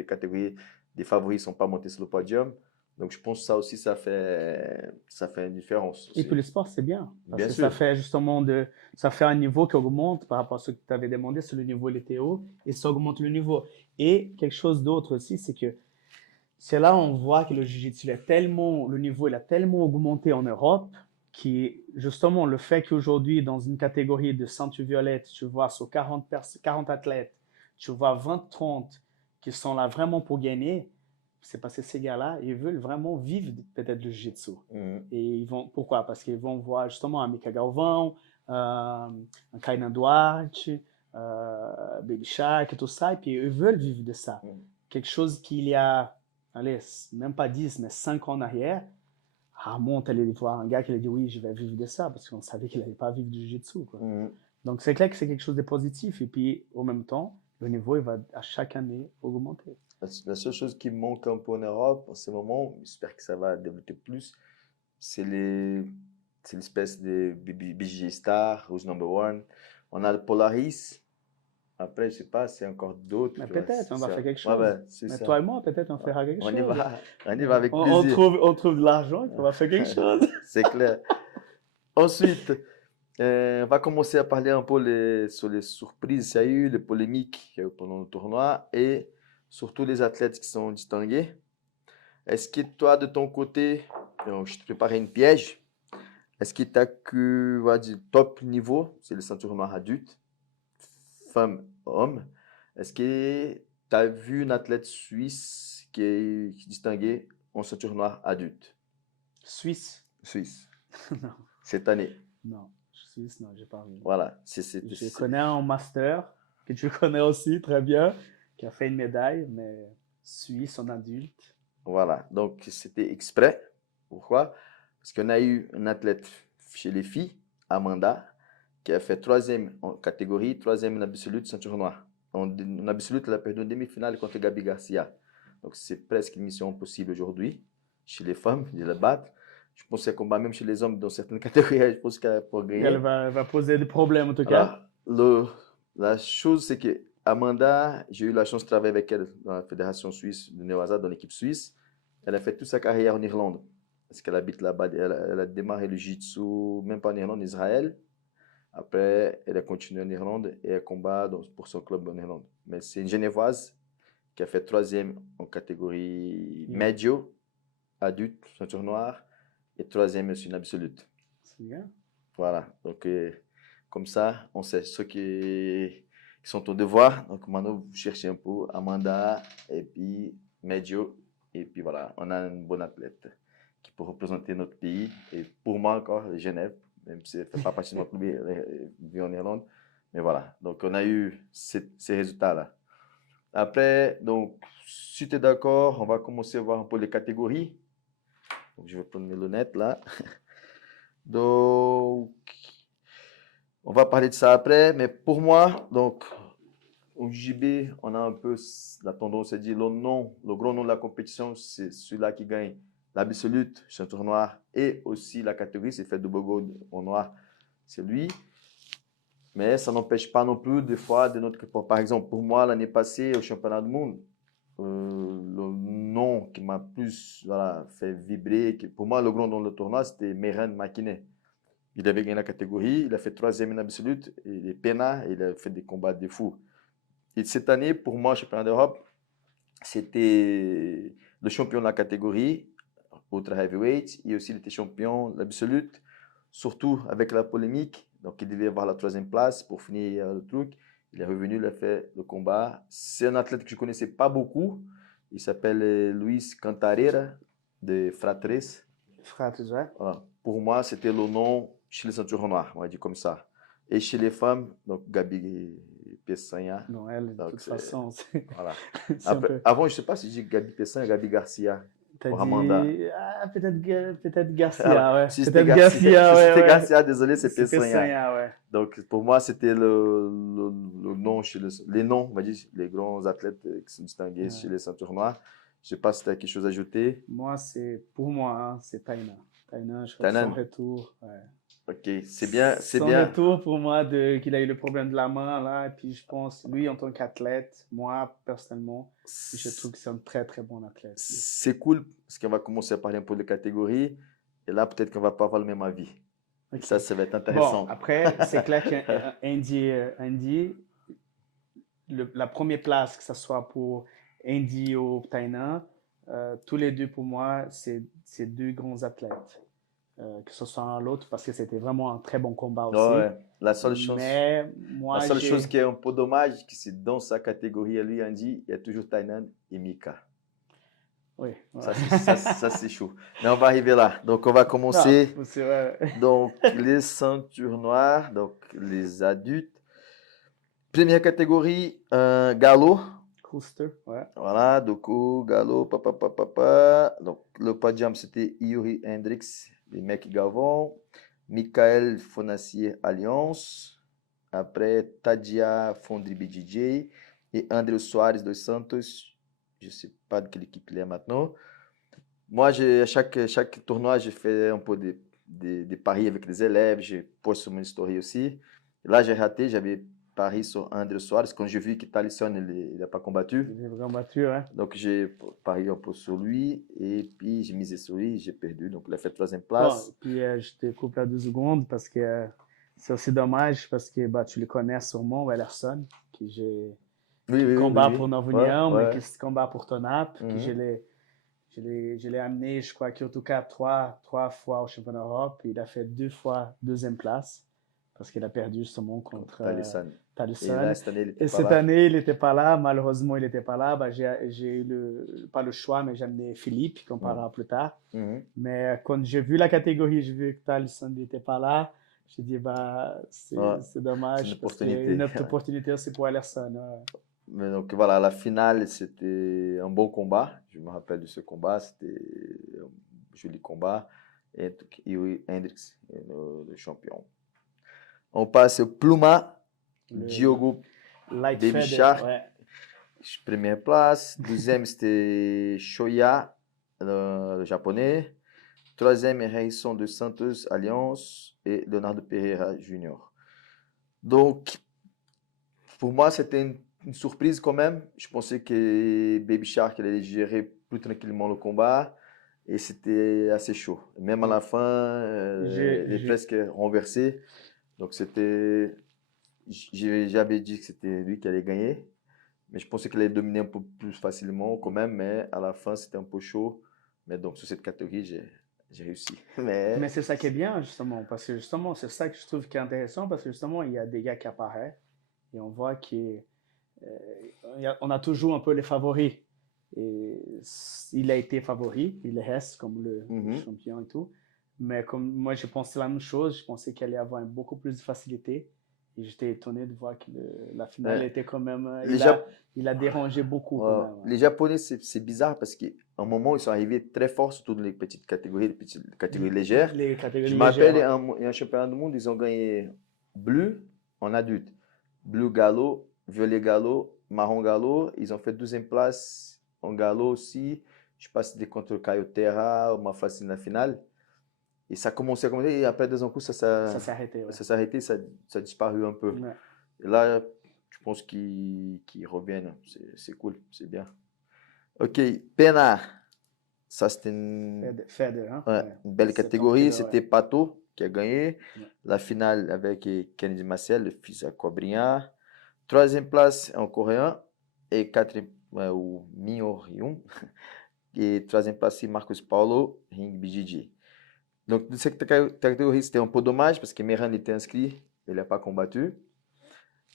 catégories, des favoris ne sont pas montés sur le podium. Donc, je pense que ça aussi, ça fait une différence Et aussi. puis le sport, c'est bien, parce Bien que ça sûr. fait justement ça fait un niveau qui augmente par rapport à ce que tu avais demandé sur le niveau il était haut, et ça augmente le niveau. Et quelque chose d'autre aussi, c'est que c'est là où on voit que le jiu-jitsu, le niveau il a tellement augmenté en Europe, qui justement le fait qu'aujourd'hui, dans une catégorie de ceinture violette, tu vois sur 40 athlètes, tu vois 20-30 qui sont là vraiment pour gagner, c'est parce que ces gars-là, ils veulent vraiment vivre peut-être le jiu-jitsu. Et ils vont, pourquoi? Parce qu'ils vont voir justement un Mika Galvão, un Kainan Duarte, Baby Shark et tout ça, et puis ils veulent vivre de ça. Quelque chose qu'il y a, allez, même pas 10, mais 5 ans en arrière, rarement on allait voir un gars qui allait dire oui, je vais vivre de ça, parce qu'on savait qu'il n'allait pas vivre du jiu-jitsu, quoi. Donc c'est clair que c'est quelque chose de positif, et puis en même temps, le niveau il va à chaque année augmenter. La seule chose qui manque un peu en Europe en ce moment, j'espère que ça va développer plus, c'est l'espèce de BJ Star, Who's Number One. On a le Polaris. Après, je sais pas, c'est encore d'autres. Mais Tu vois, peut-être on va faire quelque ouais, chose. c'est Mais ça. toi et moi, peut-être on fera quelque On y chose. va, on y va avec On plaisir. on trouve de l'argent et puis on va faire quelque chose. C'est clair. Ensuite, on va commencer à parler un peu sur les surprises qu'il y a eu, les polémiques qu'il y a eu pendant le tournoi et surtout les athlètes qui sont distingués. Est-ce que toi, de ton côté, je te préparais une piège. Est-ce que tu as que, on va dire, top niveau, c'est le ceinture noire adulte, femme, homme. Est-ce que tu as vu une athlète suisse qui est distinguée en ceinture noire adulte? Suisse? Suisse, Non, cette année. non. Suisse, non, j'ai pas vu. Voilà. Je connais un master que tu connais aussi très bien, qui a fait une médaille, mais Suisse en adulte. Voilà. Donc, c'était exprès. Pourquoi? Parce qu'on a eu une athlète chez les filles, Amanda, qui a fait troisième en catégorie, troisième en absolute, ceinture noire. En absolute, elle a perdu une demi-finale contre Gabi Garcia. Donc, c'est presque une mission impossible aujourd'hui chez les femmes de la battre. Je pense qu'elle combat même chez les hommes dans certaines catégories. Je pense qu'elle pourra gagner. Elle va poser des problèmes en tout cas. Alors, la chose, c'est que Amanda, j'ai eu la chance de travailler avec elle dans la fédération suisse de Neoasa, dans l'équipe suisse. Elle a fait toute sa carrière en Irlande. Parce qu'elle habite là-bas. Elle a démarré le jiu-jitsu, même pas en Irlande, en Israël. Après, elle a continué en Irlande et elle combat pour son club en Irlande. Mais c'est une Genevoise qui a fait troisième en catégorie médio, adulte, ceinture noire, et troisième aussi en absolute. C'est bien. Voilà. Donc, comme ça, on sait ceux qui sont au devoir. Donc, maintenant, vous cherchez un peu Amanda et puis médio. Et puis voilà, on a une bonne athlète qui peut représenter notre pays. Et pour moi encore, Genève, même si elle ne fait pas partie de mon club vu en Irlande. Mais voilà, donc on a eu ces résultats-là. Après, donc, si tu es d'accord, on va commencer à voir un peu les catégories. Donc, je vais prendre mes lunettes là. Donc, on va parler de ça après. Mais pour moi, donc, au JB, on a un peu la tendance à dire le gros nom de la compétition, c'est celui-là qui gagne l'absolute, ceinture noire, et aussi la catégorie, c'est fait de Bogo en noir, c'est lui. Mais ça n'empêche pas non plus, des fois, de notre. Par exemple, pour moi, l'année passée, au championnat du monde, le nom qui m'a plus fait vibrer, pour moi, le grand nom de tournoi, c'était Meren Makine. Il avait gagné la catégorie, il a fait troisième en absolute, il est pena, il a fait des combats de fou. Et cette année, pour moi, championnat d'Europe, c'était le champion de la catégorie, ultra heavyweight, et aussi il était champion de l'absolute, surtout avec la polémique Donc, il devait avoir la troisième place pour finir le truc. Il est revenu, il a fait le combat. C'est un athlète que je ne connaissais pas beaucoup. Il s'appelle Luis Cantarera, de Fratres. Frates, ouais. Voilà. Pour moi, c'était le nom chez les ceintures noires, on va dire comme ça. Et chez les femmes, donc Gabi Peçanha. Non, elle, de Donc, toute c'est- façon, Voilà. c'est un Après, peu. avant, je ne sais pas si je dis Gabi Peçanha, Gabi Garcia T'as pour Amanda. dit. Ah, peut-être Voilà. Garcia, ouais. Si c'était Peut-être Garcia, Garcia, si ouais, c'était ouais. Garcia, désolé, c'est C'est Peçanha. Peçanha, ouais. Donc, pour moi, c'était le nom chez les noms, on va dire, les grands athlètes qui sont distingués chez Ouais. les ceintures noires. Je ne sais pas si tu as quelque chose à ajouter. Moi, pour moi, hein, c'est Taina. Taina, je crois que son Tainan, retour. Ouais. ok, c'est bien, c'est Son bien. retour pour moi, qu'il a eu le problème de la main, là. Et puis, je pense, lui, en tant qu'athlète, moi, personnellement, je trouve que c'est un très, très bon athlète. lui. C'est cool parce qu'on va commencer à parler un peu de catégories. Et là, peut-être qu'on va pas avoir le même avis. Ok. Ça va être Bon, intéressant. après, c'est clair qu'Andy, la première place, que ce soit pour Andy ou Taina, tous les deux, pour moi, c'est deux grands athlètes. Que ce soit un ou l'autre, parce que c'était vraiment un très bon combat aussi. Ouais, la seule chose, Mais la moi, seule chose qui est un peu dommage, c'est dans sa catégorie à lui, Andy, il y a toujours Tainan et Mika. Oui. Ça, c'est chaud. Mais on va arriver là. Donc, on va commencer. Non, c'est vrai. Donc, les ceintures noires, donc les adultes. Première catégorie, galop. Coaster, ouais. Voilà, Doko, galop, papa, papa, papa. Donc, le podium, c'était Yuri Hendrix, les mecs Gavon. Michael Fonacier Alliance. Après, Tadia Fondri BJJ. Et André Soares dos Santos. Je ne sais pas de quelle équipe il est maintenant. Moi, à chaque tournoi, j'ai fait un peu des paris avec les élèves. J'ai posté sur mon story aussi. Là, j'ai raté. J'avais pari sur André Soares. Quand j'ai vu que Talisson, il n'a pas combattu. Il est vraiment battu, ouais. Donc, j'ai parié un peu sur lui. Et puis, j'ai misé sur lui. J'ai perdu. Donc, il a fait troisième Bon, place. puis je te coupe là 2 secondes parce que c'est aussi dommage parce que bah, tu le connais sûrement, Wellerson, qui combat pour Novunium, mais qui se combat pour Tonap. Puis je l'ai amené, je crois qu'en tout cas, trois fois au championnat d'Europe. Il a fait 2 fois deuxième place parce qu'il a perdu justement contre Talisson. Talisson. Et là, cette année, il était Et pas cette là. année, il n'était pas là. Malheureusement, il n'était pas là. Bah, j'ai eu pas le choix, mais j'ai amené Philippe, qu'on parlera plus tard. Mais quand j'ai vu la catégorie, j'ai vu que Talisson n'était pas là. J'ai dit, bah, c'est dommage. C'est une parce opportunité. une autre opportunité aussi pour Ellerson. Ouais. Mais donc voilà, la finale, c'était un bon combat. Je me rappelle de ce combat. C'était un joli combat. Et Yuri Hendrix est le champion. On passe au Pluma, Diogo Light Baby Feather, Shark. ouais. Première place. Deuxième, c'était Shoya, le japonais. Troisième, Harrison de Santos Alliance et Leonardo Pereira Jr. Donc, pour moi, c'était une surprise quand même. Je pensais que Baby Shark allait gérer plus tranquillement le combat. Et c'était assez chaud. Même à la fin, il est presque renversé. Donc c'était... J'avais dit que c'était lui qui allait gagner. Mais je pensais qu'il allait dominer un peu plus facilement quand même. Mais à la fin, c'était un peu chaud. Mais donc, sur cette catégorie, j'ai réussi. Mais c'est ça qui est bien, justement. Parce que justement, c'est ça que je trouve qui est intéressant. Parce que justement, il y a des gars qui apparaissent. Et on voit qu'on a toujours un peu les favoris. Et il a été favori, il reste comme le champion et tout. Mais comme moi, j'ai pensé la même chose, je pensais qu'il allait avoir beaucoup plus de facilité. Et j'étais étonné de voir que la finale était quand même. Il a dérangé beaucoup quand même. Les Japonais, c'est bizarre parce qu'à un moment, ils sont arrivés très forts, surtout dans les petites catégories légères. Les catégories je m'appelle, légères. il y a un championnat du monde, ils ont gagné bleu en adulte, bleu galop, violet galop, marron galop. Ils ont fait 12e place en galop aussi. Je pense que c'était contre Caio Terra, uma facile na finale. Et ça commençait à commencer, et après 2 ans, ça s'est arrêté. Ouais. Ça s'est arrêté, ça a disparu un peu. Ouais. Et là, je pense qu'ils reviennent. C'est cool, c'est bien. Ok, Pena. Ça, c'était une belle catégorie. C'était Pato qui a gagné. Ouais. La finale avec Kennedy Maciel, le fils à Cobrinha. 3e place en coréen. Et 4e, o Minho Ryun. Et 3e place, Marcos Paulo, Ring BJJ. Donc, dans cette catégorie, c'était un peu dommage parce que Meran était inscrit il n'a pas combattu.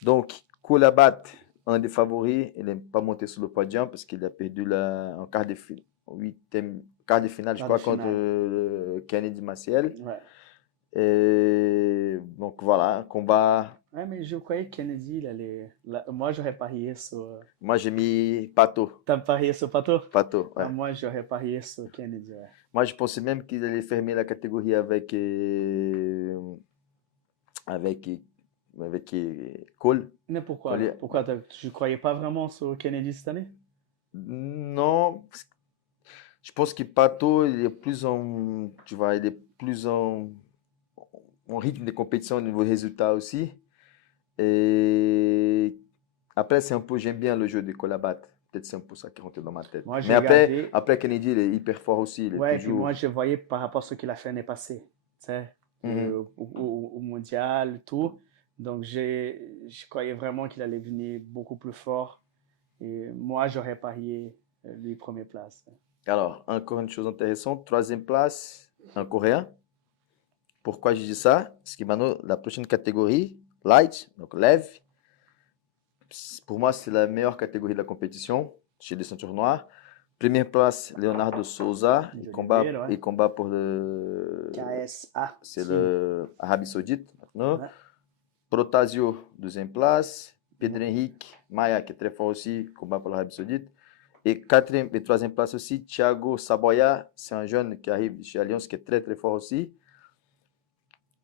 Donc, Kulabat, un des favoris, il n'est pas monté sur le podium parce qu'il a perdu en quart de finale, je crois, contre Kennedy Maciel. Ouais. Et donc voilà, un combat. Ouais, mais je croyais que Kennedy, moi j'aurais parié sur. Moi, j'ai mis Pato. T'as parié sur Pato? Pato, ouais. Moi j'aurais parié sur Kennedy, ouais. Moi, je pensais même qu'il allait fermer la catégorie avec Cole. Mais pourquoi? Collier. Pourquoi tu croyais pas vraiment sur Kennedy cette année? Non, je pense que Pato, il est plus il est plus en rythme de compétition au niveau résultat aussi. Et après, j'aime bien le jeu de Kolabat. Peut-être c'est un peu ça qui rentre dans ma tête. Moi, Mais après, Kennedy, il est hyper fort aussi. Il est ouais, toujours... puis moi, je voyais par rapport à ce qu'il a fait l'année passée, tu sais, au mondial, tout. Donc, je croyais vraiment qu'il allait venir beaucoup plus fort. Et moi, j'aurais parié lui première place. Alors, encore une chose intéressante, troisième place, un Coréen. Pourquoi je dis ça? Parce que maintenant, la prochaine catégorie, light, donc lève, pour moi, c'est la meilleure catégorie de la compétition chez les ceintures noires. Première place, Leonardo Souza. Il combat pour le KSA. C'est le Arabie Saoudite maintenant. Ouais. Protasio, deuxième place. Pedro Henrique Maia, qui est très fort aussi, combat pour l'Arabie Saoudite. Et quatrième et troisième place aussi, Thiago Saboya. C'est un jeune qui arrive chez Alliance qui est très très fort aussi.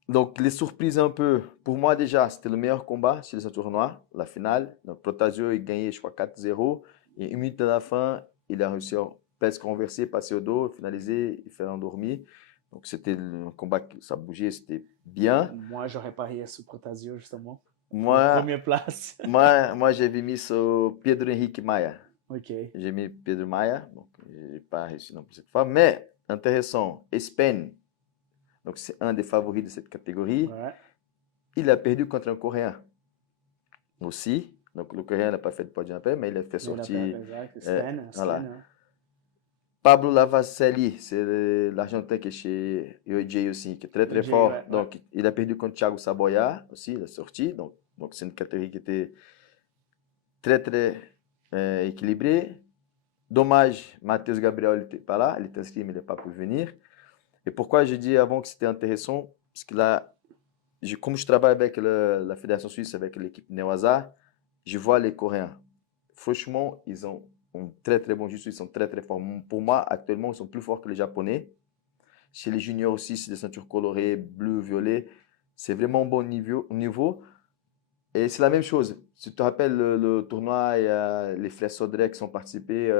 Donc, les surprises un peu, pour moi déjà, c'était le meilleur combat chez les ceintures noires, la finale. Donc, Protasio, il gagnait, je crois, 4-0. Et une minute de la fin, il a réussi à presque renverser, passer au dos, finaliser, il fait endormi. Donc, c'était un combat, ça bougeait, c'était bien. Moi, j'aurais parié sur Protasio, justement. Première place. moi j'avais mis sur Pedro Henrique Maia. Ok. J'ai mis Pedro Maia. Donc, je n'ai pas réussi non plus cette fois. Mais, intéressant, Espen. Donc, c'est un des favoris de cette catégorie. Ouais. Il a perdu contre un Coréen aussi. Donc, le Coréen n'a pas fait de podium après, mais il a fait sortir. Voilà. Pablo Lavasselli, c'est l'Argentin qui est chez UJ aussi, qui est très très fort. Ouais, donc, ouais. Il a perdu contre Thiago Saboya aussi, il est sorti. Donc c'est une catégorie qui était très très équilibrée. Dommage, Matheus Gabriel n'était pas là, il était inscrit, mais il n'est pas pu venir. Et pourquoi je dis avant que c'était intéressant? Parce que là, comme je travaille avec la Fédération Suisse, avec l'équipe Newaza, je vois les Coréens. Franchement, ils ont un très très bon jiu-jitsu, ils sont très très forts. Pour moi, actuellement, ils sont plus forts que les Japonais. Chez les juniors aussi, c'est des ceintures colorées, bleu, violet. C'est vraiment un bon niveau. Et c'est la même chose. Si tu te rappelles le tournoi, il y a les frères Sodré qui sont participés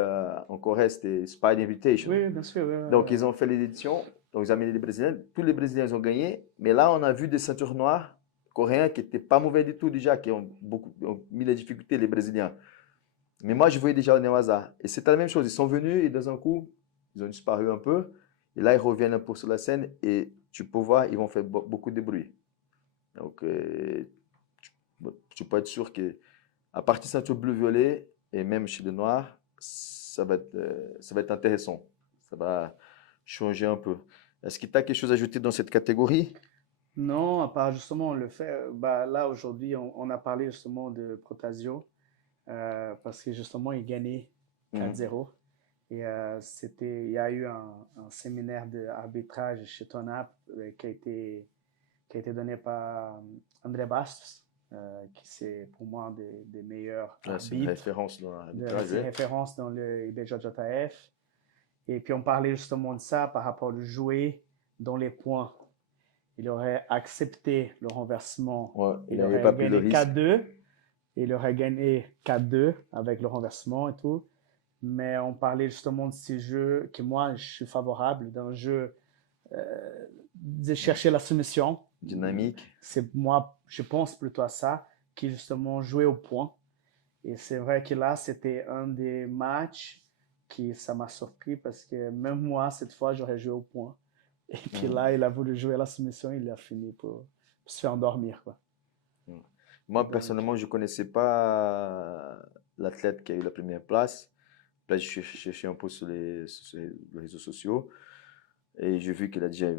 en Corée, c'était Spider Invitation. Oui, bien sûr. Oui, donc, ils ont fait l'édition. Donc, ils ont amené les Brésiliens. Tous les Brésiliens, ils ont gagné. Mais là, on a vu des ceintures noires coréens qui n'étaient pas mauvais du tout déjà, qui ont mis les difficultés, les Brésiliens. Mais moi, je voyais déjà au Newaza. Et c'était la même chose. Ils sont venus et d'un coup, ils ont disparu un peu. Et là, ils reviennent un peu sur la scène et tu peux voir, ils vont faire beaucoup de bruit. Donc, tu peux être sûr qu'à partir de ceinture bleu-violet et même chez les noirs, ça va être intéressant. Ça va changer un peu. Est-ce que tu as quelque chose à ajouter dans cette catégorie? Non, à part justement le fait, là aujourd'hui, on a parlé justement de Protasio. Parce que justement, il gagnait 4-0. Et il y a eu un séminaire d'arbitrage chez TONAP qui a été donné par André Bastos, qui c'est pour moi des meilleurs arbitres. C'est une référence dans l'arbitrage. C'est une référence dans le IBJJF. Et puis on parlait justement de ça par rapport au jouer dans les points. Il aurait accepté le renversement. Ouais, il aurait pas gagné 4-2. Il aurait gagné 4-2 avec le renversement et tout. Mais on parlait justement de ces jeux que moi, je suis favorable d'un jeu de chercher la soumission. Dynamique. C'est moi, je pense plutôt à ça, qui justement jouer au point. Et c'est vrai que là, c'était un des matchs qui ça m'a surpris parce que même moi, cette fois, j'aurais joué au point. Et puis là, il a voulu jouer à la soumission, il a fini pour se faire endormir, quoi. Moi, personnellement, je ne connaissais pas l'athlète qui a eu la première place. Là, je cherchais un peu sur les réseaux sociaux et j'ai vu qu'il a déjà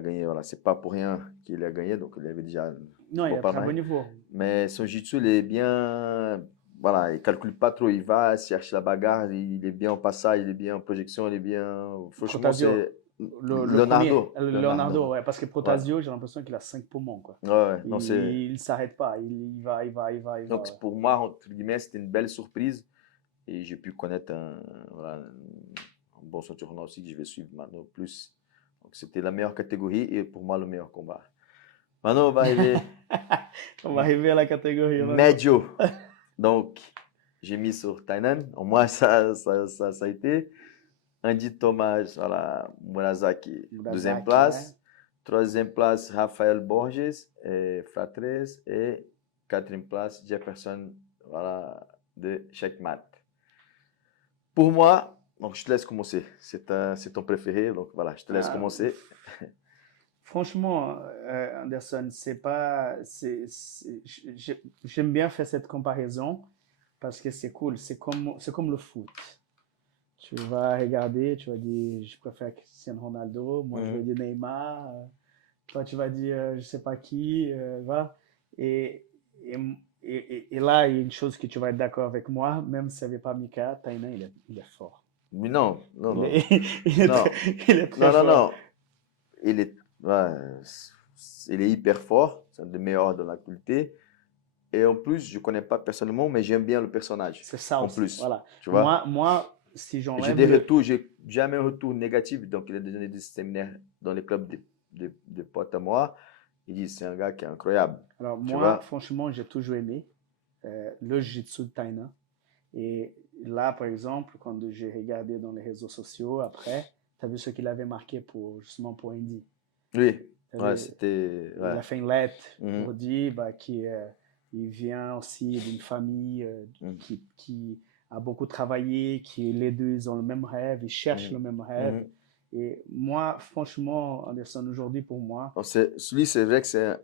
gagné. Voilà, c'est pas pour rien qu'il a gagné, donc il avait déjà Non, il Bon, a pas très bon mal. niveau. Mais son jiu-jitsu, il est bien. Voilà, il calcule pas trop. Il va chercher la bagarre. Il est bien en passage, il est bien en projection, il est bien. Franchement, Protasio, c'est le premier, Leonardo. Leonardo, ouais, parce que Ouais. Protasio, j'ai l'impression qu'il a 5 poumons, quoi. Ouais, ouais. Non, Il ne s'arrête pas, il va, il va, il va, il va. Donc, Ouais. pour moi, entre guillemets, c'était une belle surprise. Et j'ai pu connaître voilà, un bon ceinturon aussi que je vais suivre maintenant plus. Donc, c'était la meilleure catégorie et pour moi, le meilleur combat. Maintenant, on va arriver On va arriver à la catégorie. médio. Donc, j'ai mis sur Tainan. Au moins, ça a été. Andy Thomas, voilà, Murasaki, deuxième Murasaki, ouais. place. Troisième place, Rafael Borges, et Fratres. Et quatrième place, Jefferson, voilà, de Checkmate. Pour moi, donc je te laisse commencer. C'est ton préféré, donc voilà, je te laisse commencer. Franchement, Anderson, j'aime bien faire cette comparaison parce que c'est cool. C'est comme le foot. Tu vas regarder, tu vas dire, je préfère Cristiano Ronaldo, moi je vais dire Neymar, toi tu vas dire, je sais pas qui, va. Et, et là, il y a une chose que tu vas être d'accord avec moi, même si ça n'est pas Mika, Tainan, il est fort. Mais non, non, Il non. est, il est Non, très, il est très non, non, fort. non. Il est, ouais, il est hyper fort, c'est un des meilleurs de la culture. Et en plus, je ne connais pas personnellement, mais j'aime bien le personnage. C'est ça En aussi, plus, voilà. tu vois. Moi, si J'ai j'enlève des le... retours, j'ai jamais un retour négatif. Donc, il a donné des séminaires dans les clubs de potes à moi. Il dit, c'est un gars qui est incroyable. Alors Tu moi, vois. franchement, j'ai toujours aimé le jiu-jitsu de Tainan. Et là, par exemple, quand j'ai regardé dans les réseaux sociaux après, tu as vu ce qu'il avait marqué justement pour Indy. Oui, ouais, Vu, c'était. il Ouais. a fait une lettre Mhm. pour dire qu'il il vient aussi d'une famille Mhm. qui a beaucoup travaillé, qui les deux ils ont le même rêve, ils cherchent Mhm. le même rêve. Mhm. Et moi, franchement, Anderson, aujourd'hui, pour moi, Donc, lui, c'est vrai que c'est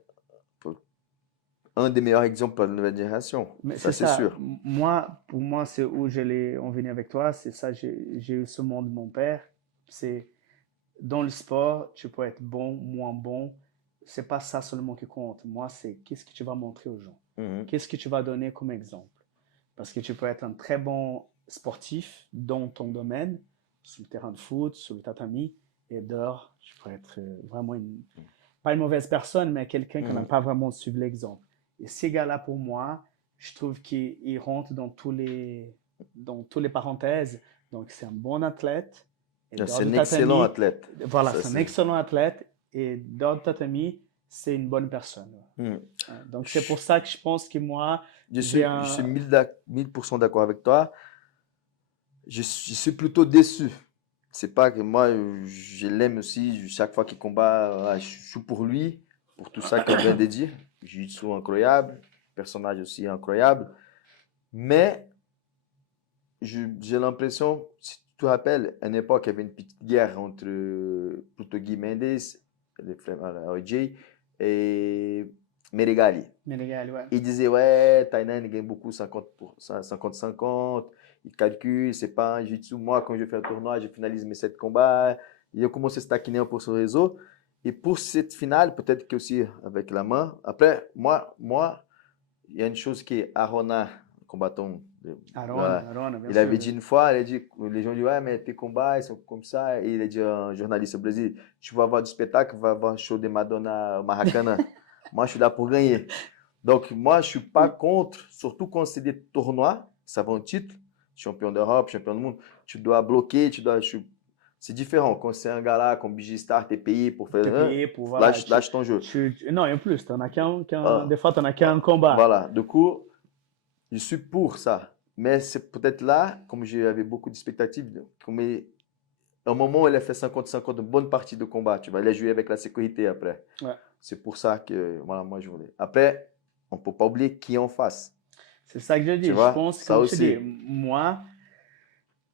un des meilleurs exemples pour la nouvelle génération. mais Ça, c'est c'est ça. sûr. Moi, pour moi, c'est où j'allais en venir avec toi. C'est ça, j'ai eu ce monde de mon père. C'est dans le sport, tu peux être bon, moins bon. C'est pas ça seulement qui compte. Moi, c'est qu'est-ce que tu vas montrer aux gens. Mhm. Qu'est-ce que tu vas donner comme exemple. Parce que tu peux être un très bon sportif dans ton domaine, sur le terrain de foot, sur le tatami, et dehors, tu peux être vraiment pas une mauvaise personne, mais quelqu'un qui n'a Mhm. pas vraiment suivi l'exemple. Et ces gars-là, pour moi, je trouve qu'ils rentrent dans tous les parenthèses. Donc, c'est un bon athlète. Et dehors C'est du un excellent tatami, athlète. voilà, Ça, c'est un c'est. excellent athlète. Et dehors du tatami, c'est une bonne personne. Mhm. Donc, c'est pour ça que je pense que moi, j'ai Je suis un. 1000% d'accord avec toi. Je suis plutôt déçu. C'est pas que moi, je l'aime aussi. Chaque fois qu'il combat, voilà, je suis pour lui, pour tout ça qu'on vient de dire. Jiu-jitsu incroyable, personnage aussi incroyable. Mais j'ai l'impression, si tu te rappelles, à une époque, il y avait une petite guerre entre plutôt Guy Mendes, les frères OJ, et Meregali. Mais les gars, ouais. Il disait, ouais, Tainan il gagne beaucoup 50-50. Il calcule, c'est pas un jiu-jitsu. Moi, quand je fais un tournoi, je finalise mes 7 combats. Il a commencé à se taquiner un peu sur le réseau. Et pour cette finale, peut-être que aussi avec la main. Après, moi, il y a une chose qui est Arona, combattant. Aaron, bien Il sûr. avait dit une fois, il a dit, les gens disent, ouais, mais tes combats, ils sont comme ça. Et il a dit à un journaliste au Brésil, tu vas voir du spectacle, va voir un show de Madonna Maracana. Moi, je suis là pour gagner. Donc, moi, je ne suis pas contre, surtout quand c'est des tournois, ça va un titre, champion d'Europe, champion du monde, tu dois bloquer, c'est différent. Quand c'est un gars là, comme Bigistar, tu es payé pour faire T'es un, payé pour, voilà, lâche ton jeu. non, et en plus, t'en as Ah, des fois, t'en as qu'un combat. voilà, du coup, je suis pour ça. Mais c'est peut-être là, comme j'avais beaucoup d'expectatives, comme à un moment où il a fait 50-50, une bonne partie de combat, tu vas aller jouer avec la sécurité après. Ouais. C'est pour ça que, voilà, moi, je voulais. Après, on ne peut pas oublier qui est en face. C'est ça que je Tu dis. Je vois, pense, ça comme je te dis, aussi. moi,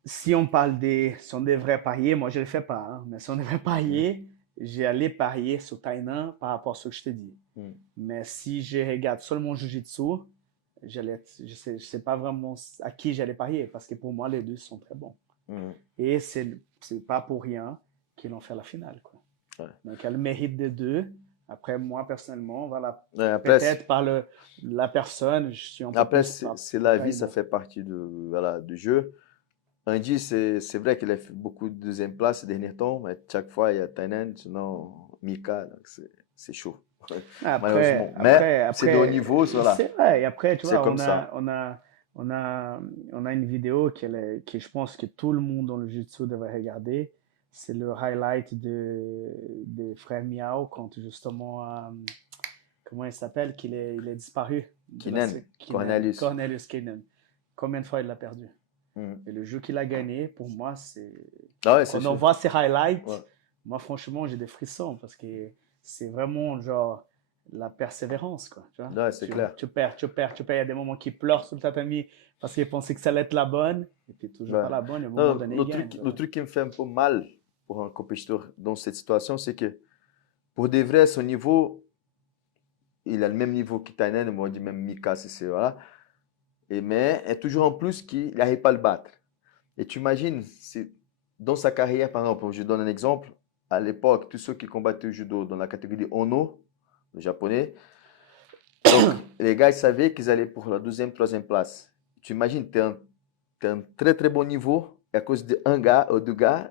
si on parle si on devrait parier, moi je ne le fais pas, hein, mais si on devrait parier, j'ai allé parier sur Tainan par rapport à ce que je te dis. Mm. Mais si je regarde seulement Jiu-Jitsu, je sais pas vraiment à qui j'allais parier parce que pour moi, les deux sont très bons. Mm. Et c'est pas pour rien qu'ils ont fait la finale, quoi. Ouais. Donc, il y a le mérite des deux. Après, moi, personnellement, voilà, Après, peut-être par la personne, je suis un peu après plus par c'est la vie, taille, ça bon. fait partie voilà, du jeu. Andy, c'est vrai qu'il a fait beaucoup de deuxième place ces derniers temps, mais chaque fois, il y a Tainan, sinon Mika, donc c'est chaud, Après, malheureusement. Mais après, c'est de haut après, niveau, voilà, c'est vrai. Et après, tu c'est vois, comme ça. on a une vidéo qui, je pense que tout le monde dans le jiu-jitsu devrait regarder. C'est le highlight de frère Miao quand justement, comment il s'appelle, il est disparu de la Kinen, Keenan, Cornelius. Cornelius Keenan. Combien de fois il l'a perdu? Mhm. Et le jeu qu'il a gagné, pour moi, c'est Ah ouais, c'est quand on sûr. voit ces Ouais. highlights, moi, franchement, j'ai des frissons parce que c'est vraiment genre la persévérance, quoi. Tu vois? Ouais, c'est clair. Tu perds, tu perds, tu perds. Il y a des moments qui pleurent sur le tatami parce qu'ils pensaient que ça allait être la bonne et puis toujours Ouais. pas la bonne. Et à un moment Non, donné, ils gagnent. le Voilà. truc qui me fait un peu mal pour un compétiteur dans cette situation, c'est que pour des vrais, son niveau, il a le même niveau que Tainan, moi, je dis même Mika, voilà. Mais il y a toujours en plus qu'il n'arrive pas à le battre. Et tu imagines, dans sa carrière, par exemple, je donne un exemple, à l'époque, tous ceux qui combattaient au judo dans la catégorie Ono, le japonais, donc les gars ils savaient qu'ils allaient pour la deuxième, troisième place. Tu imagines, t'es un très très bon niveau, et à cause d'un gars ou deux gars,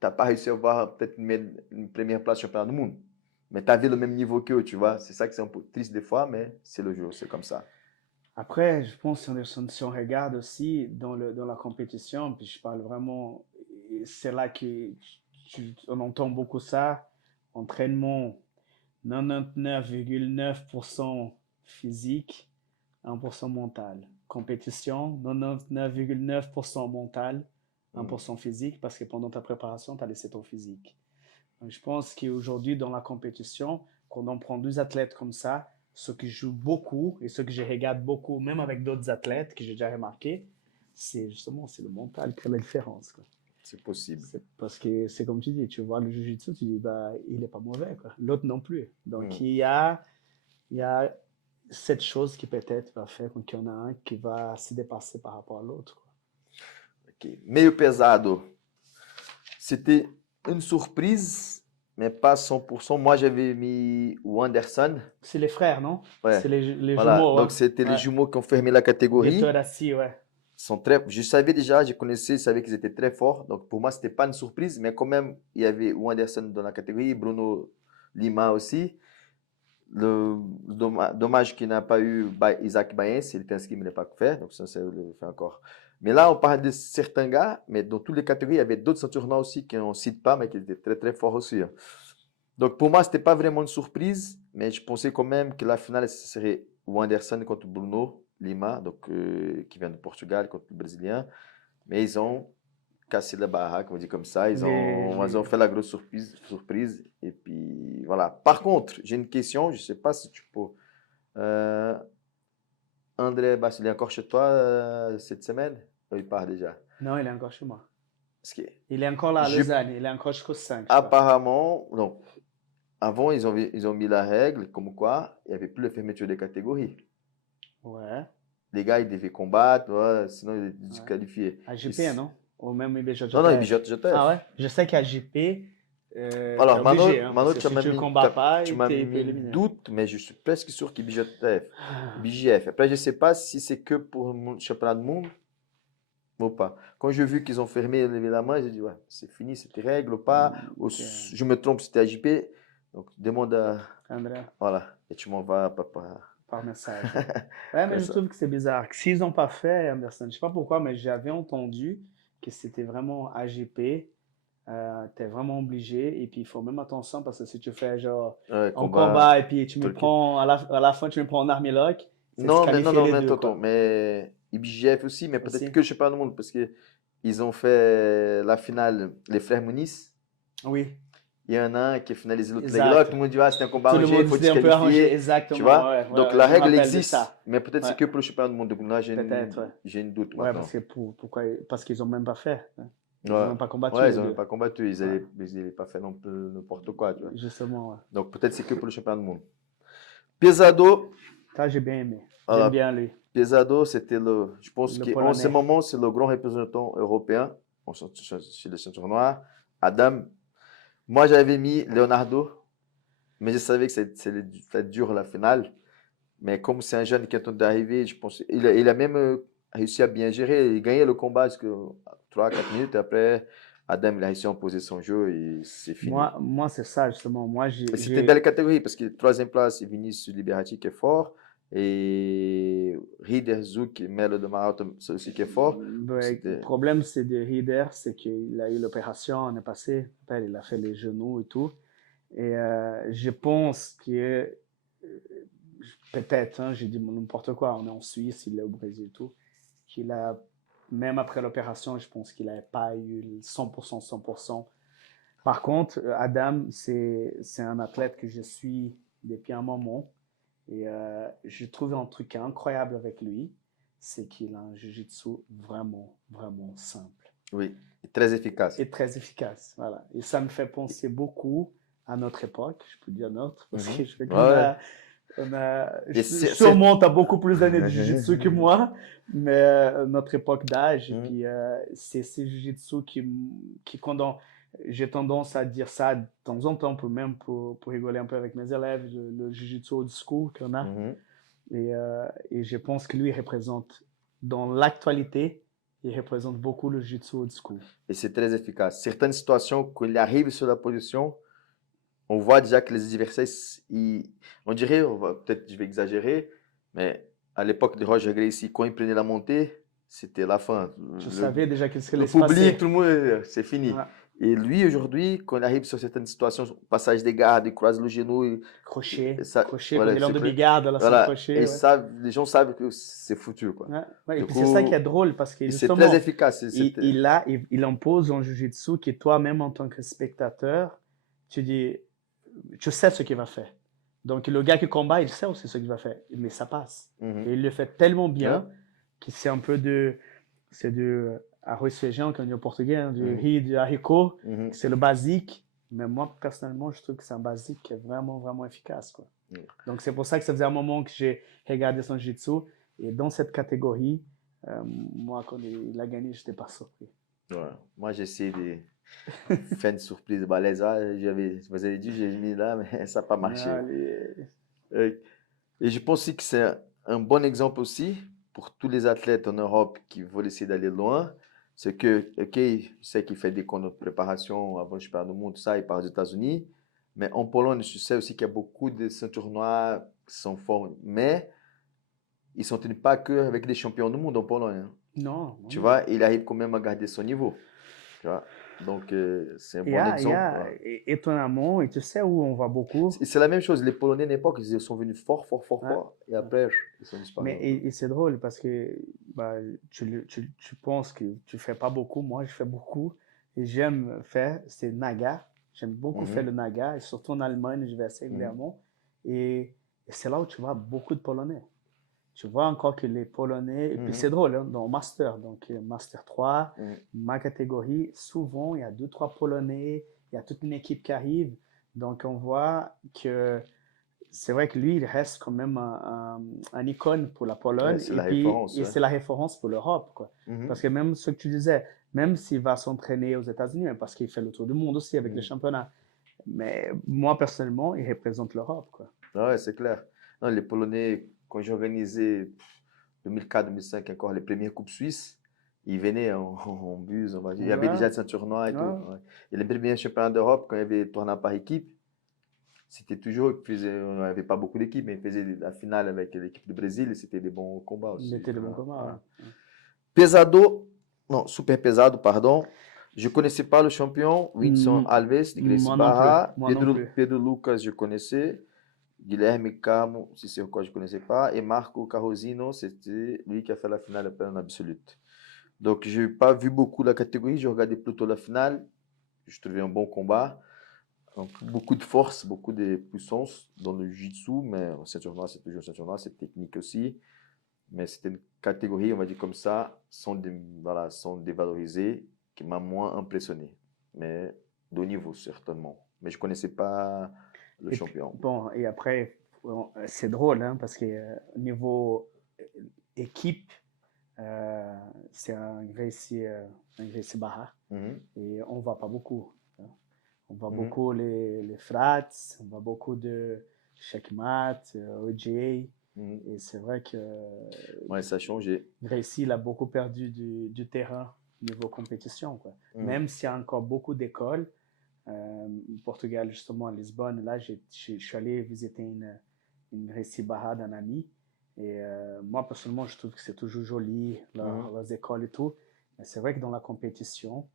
tu n'as pas réussi à avoir peut-être une première place championnat du monde. Mais tu avais le même niveau qu'eux, tu vois. C'est ça que c'est un peu triste des fois, mais c'est le jeu, c'est comme ça. Après, je pense si on regarde aussi dans la compétition, puis je parle vraiment, c'est là que on entend beaucoup ça, entraînement 99,9% physique, 1% mental. Compétition, 99,9% mental, Mm. 1% physique, parce que pendant ta préparation, tu as laissé ton physique. Donc, je pense qu'aujourd'hui, dans la compétition, quand on prend deux athlètes comme ça, ceux qui jouent beaucoup et ceux que je regarde beaucoup, même avec d'autres athlètes que j'ai déjà remarqué, c'est justement c'est le mental qui fait la différence, quoi. C'est possible. C'est parce que c'est comme tu dis, tu vois le jiu-jitsu, tu dis bah il est pas mauvais, quoi. L'autre non plus. Donc Mm. il y a cette chose qui peut-être va faire qu'il y en a un qui va se dépasser par rapport à l'autre, quoi. Ok. Meio pesado. C'était une surprise, mais pas 100%. Moi, j'avais mis Anderson. C'est les frères, non? Ouais. C'est les Voilà. jumeaux, Donc, hein? c'était les Ouais. jumeaux qui ont fermé la catégorie. Vitor Assi, ouais. Sont très, je savais déjà, je connaissais, je savais qu'ils étaient très forts. Donc, pour moi, c'était pas une surprise, mais quand même, il y avait Anderson dans la catégorie, Bruno Lima aussi. Dommage qu'il n'a pas eu Isaac Baez, il était inscrit, mais il n'a pas fait. Donc, ça le fait encore. Mais là, on parle de certains gars, mais dans toutes les catégories, il y avait d'autres ceintures noires aussi qu'on ne cite pas, mais qui étaient très, très forts aussi, hein. Donc, pour moi, ce n'était pas vraiment une surprise, mais je pensais quand même que la finale, ce serait Anderson contre Bruno Lima, donc, qui vient de Portugal, contre le Brésilien. Mais ils ont cassé la baraque, on dit comme ça. Ils ont fait la grosse surprise. Et puis, voilà. Par contre, j'ai une question, je ne sais pas si tu peux. Euh, André Basile est encore chez toi cette semaine? Il part déjà. Non, il est encore chez moi. Parce que Il est encore là à je, Lausanne. Il est encore jusqu'au 5, je crois. apparemment, non. Avant, ils ont mis la règle comme quoi il n'y avait plus de fermeture des catégories. Ouais, Les gars, ils devaient combattre, ouais, sinon ils étaient ouais. disqualifiés. À JP, non? Ou même Non, non, ils IBJJF. bijotent Ah JTF. ouais? Je sais qu'à JP, t'es Alors, obligé, hein, parce Mano, que si tu combats pas, tu m'as t'es mis le éliminé. doute, mais je suis presque sûr qu'il bijote TF. Ah, BJF. Après, je ne sais pas si c'est que pour le championnat du monde ou pas. Quand j'ai vu qu'ils ont fermé la main, j'ai dit, ouais, c'est fini, c'était règle ou pas. Ou ok, je me trompe, c'était AJP. Donc, demande à. André, Voilà. Et tu m'en vas, papa. par message. Ouais, ouais, mais C'est je ça. trouve que c'est bizarre. S'ils n'ont pas fait, Anderson, je sais pas pourquoi, mais j'avais entendu que c'était vraiment AGP. T'es vraiment obligé. Et puis, il faut même attention parce que si tu fais genre Ouais, en combat, combat et puis tu me truc. prends, à la fin, tu me prends en army lock, c'est Non, disqualifier non, les mais deux, tonton, quoi. mais IBJF aussi, mais peut-être Aussi. que je sais pas du monde, parce que ils ont fait la finale, les frères Muniz. Oui, Il y en a un qui a finalisé l'autre leg lock, exact. tout le monde dit, ah, c'était un combat Tout le arrangé, il monde faut s'était un peu arrangé, disqualifier, tu exactement. vois. Ouais, Donc ouais, la je me règle rappelle de existe, ça. mais peut-être Ouais, c'est que pour le championnat du monde. Donc là, peut-être, ouais. j'ai une doute Ouais, parce maintenant. que pourquoi? Parce qu'ils ont même pas fait, hein. Ils ont Ouais, même pas combattu ouais, les ils n'ont deux. pas combattu, Ouais, ils n'avaient pas fait non plus n'importe quoi, tu vois. justement, ouais. Donc peut-être c'est que pour le championnat du monde. Pesado, Ça, j'ai bien aimé. J'aime voilà, bien lui. Pesado, je pense Le qu'en ce Polonais. moment, c'est le grand représentant européen chez les ceintures noires. Adam. Moi, j'avais mis Leonardo. Mais je savais que ça dur la finale. Mais comme c'est un jeune qui est d'arriver, je pense, il a même réussi à bien gérer. Il gagnait le combat jusqu'à 3-4 minutes. Après, Adam, il a réussi à imposer son jeu et c'est fini. Moi c'est ça, justement. Moi, Et c'était une belle catégorie parce que troisième place, c'est Vinicius Liberati qui est fort. Et Rieder Zouk, Melo de Marathon, c'est aussi qui est fort. Le problème, c'est de Rieder, c'est qu'il a eu l'opération l'année passée. Il a fait les genoux et tout. Et je pense que peut-être, hein, j'ai dit n'importe quoi, on est en Suisse, il est au Brésil et tout, qu'il a, même après l'opération, je pense qu'il n'avait pas eu 100%, 100%. Par contre, Adam, c'est un athlète que je suis depuis un moment. Et je trouve un truc incroyable avec lui, c'est qu'il a un jiu-jitsu vraiment, vraiment simple. Oui, et très efficace. Et très efficace, voilà. Et ça me fait penser beaucoup à notre époque, je peux dire notre, parce que je fais sûrement, tu as beaucoup plus d'années de jiu-jitsu que moi, mais notre époque d'âge, et puis c'est ces jiu-jitsu qui quand j'ai tendance à dire ça de temps en temps, même pour rigoler un peu avec mes élèves, le jiu-jitsu old school qu'on a. Et je pense que lui représente, dans l'actualité, il représente beaucoup le jiu-jitsu old school. Et c'est très efficace. Certaines situations, quand il arrive sur la position, on voit déjà que les adversaires, on dirait, peut-être je vais exagérer, mais à l'époque de Roger Gracie, quand il prenait la montée, c'était la fin. Je savais déjà qu'est-ce que le allait se passer. public, tout le monde, c'est fini. Ouais. Et lui, aujourd'hui, quand il arrive sur certaines situations, passage des gardes, il croise le genou. Crochet, voilà, comme de bigarde, là, voilà, crochet. Et les gens savent que c'est foutu, quoi. Et puis c'est ça qui est drôle, parce que c'est très efficace. Il impose un jiu-jitsu qui, toi-même, en tant que spectateur, tu dis, tu sais ce qu'il va faire. Donc, le gars qui combat, il sait aussi ce qu'il va faire, mais ça passe. Et il le fait tellement bien que c'est un peu c'est de arroz feijão, comme on dit au portugais, hein, du riz, du haricot, c'est le basique. Mais moi, personnellement, je trouve que c'est un basique qui est vraiment, vraiment efficace, quoi. Donc, c'est pour ça que ça faisait un moment que j'ai regardé son jiu-jitsu. Et dans cette catégorie, moi, quand il a gagné, je n'étais pas surpris. Ouais. Moi, j'ai essayé de faire une surprise balèze. Vous avez dit, j'ai mis là, mais ça n'a pas marché. Et je pense aussi que c'est un bon exemple aussi pour tous les athlètes en Europe qui veulent essayer d'aller loin. C'est que, OK, je sais qu'il fait des camps de préparation avant le championnat du monde, tout ça, il part aux États-Unis. Mais en Pologne, je sais aussi qu'il y a beaucoup de ceintures noires qui sont forts. Mais ils ne s'entraînent pas qu'avec des champions du monde en Pologne. Hein. Non. Tu vois, il arrive quand même à garder son niveau. Tu vois? Donc, c'est un bon exemple. Étonnamment, et tu sais où on voit beaucoup. C'est la même chose. Les Polonais, à l'époque, ils sont venus fort. Et après, ils sont disparus. Et c'est drôle parce que bah, tu penses que tu fais pas beaucoup. Moi, je fais beaucoup. Et j'aime faire, c'est Naga. J'aime beaucoup faire le Naga. Et surtout en Allemagne, je vais assez régulièrement. Et c'est là où tu vois beaucoup de Polonais. Tu vois encore que les Polonais, et puis c'est drôle, hein, dans Master, donc Master 3, ma catégorie, souvent il y a 2-3 Polonais, il y a toute une équipe qui arrive, donc on voit que c'est vrai que lui, il reste quand même un icône pour la Pologne, et c'est la référence pour l'Europe, quoi. Parce que même ce que tu disais, même s'il va s'entraîner aux États-Unis, parce qu'il fait le tour du monde aussi avec les championnats, mais moi personnellement, il représente l'Europe, quoi. Ouais, c'est clair. Non, les Polonais, quand j'ai organisé 2004-2005 encore les premières Coupes Suisses, ils venaient en bus, on va dire. Il y avait déjà de ceinture noire et tout. Ouais. Et les premiers championnats d'Europe, quand il y avait tournoi par équipe, c'était toujours, on n'avait pas beaucoup d'équipes, mais ils faisaient la finale avec l'équipe du Brésil et c'était des bons combats aussi. C'était des bons combats. Ouais. Pesado, non, super pesado, pardon. Je ne connaissais pas le champion, Whindersson Alves, de Gracie Barra. Pedro Lucas, je connaissais. Guilherme Carmo, si c'est quoi je ne connaissais pas. Et Marco Carrozino, c'était lui qui a fait la finale après en absolute. Donc, je n'ai pas vu beaucoup la catégorie, j'ai regardé plutôt la finale. Je trouvais un bon combat. Donc, beaucoup de force, beaucoup de puissance dans le jiu-jitsu, mais ceinture noire, c'est toujours ceinture noire, c'est technique aussi. Mais c'était une catégorie, on va dire comme ça, sans dévalorisée, qui m'a moins impressionné. Mais de haut niveau, certainement. Mais je ne connaissais pas le champion. Bon, et après, c'est drôle, hein, parce que niveau équipe, c'est un Gracie Barra. Et on ne voit pas beaucoup. Hein. On voit beaucoup les Frats, on voit beaucoup de Checkmat, OJ. Et c'est vrai que Ouais, ça a changé. Gracie, il a beaucoup perdu du terrain niveau compétition, quoi. Même s'il y a encore beaucoup d'écoles. Au Portugal, justement, à Lisbonne, là, je suis allé visiter une Gracie Barra d'un ami. Et moi, personnellement, je trouve que c'est toujours joli, leurs écoles et tout. Mais c'est vrai que dans la compétition,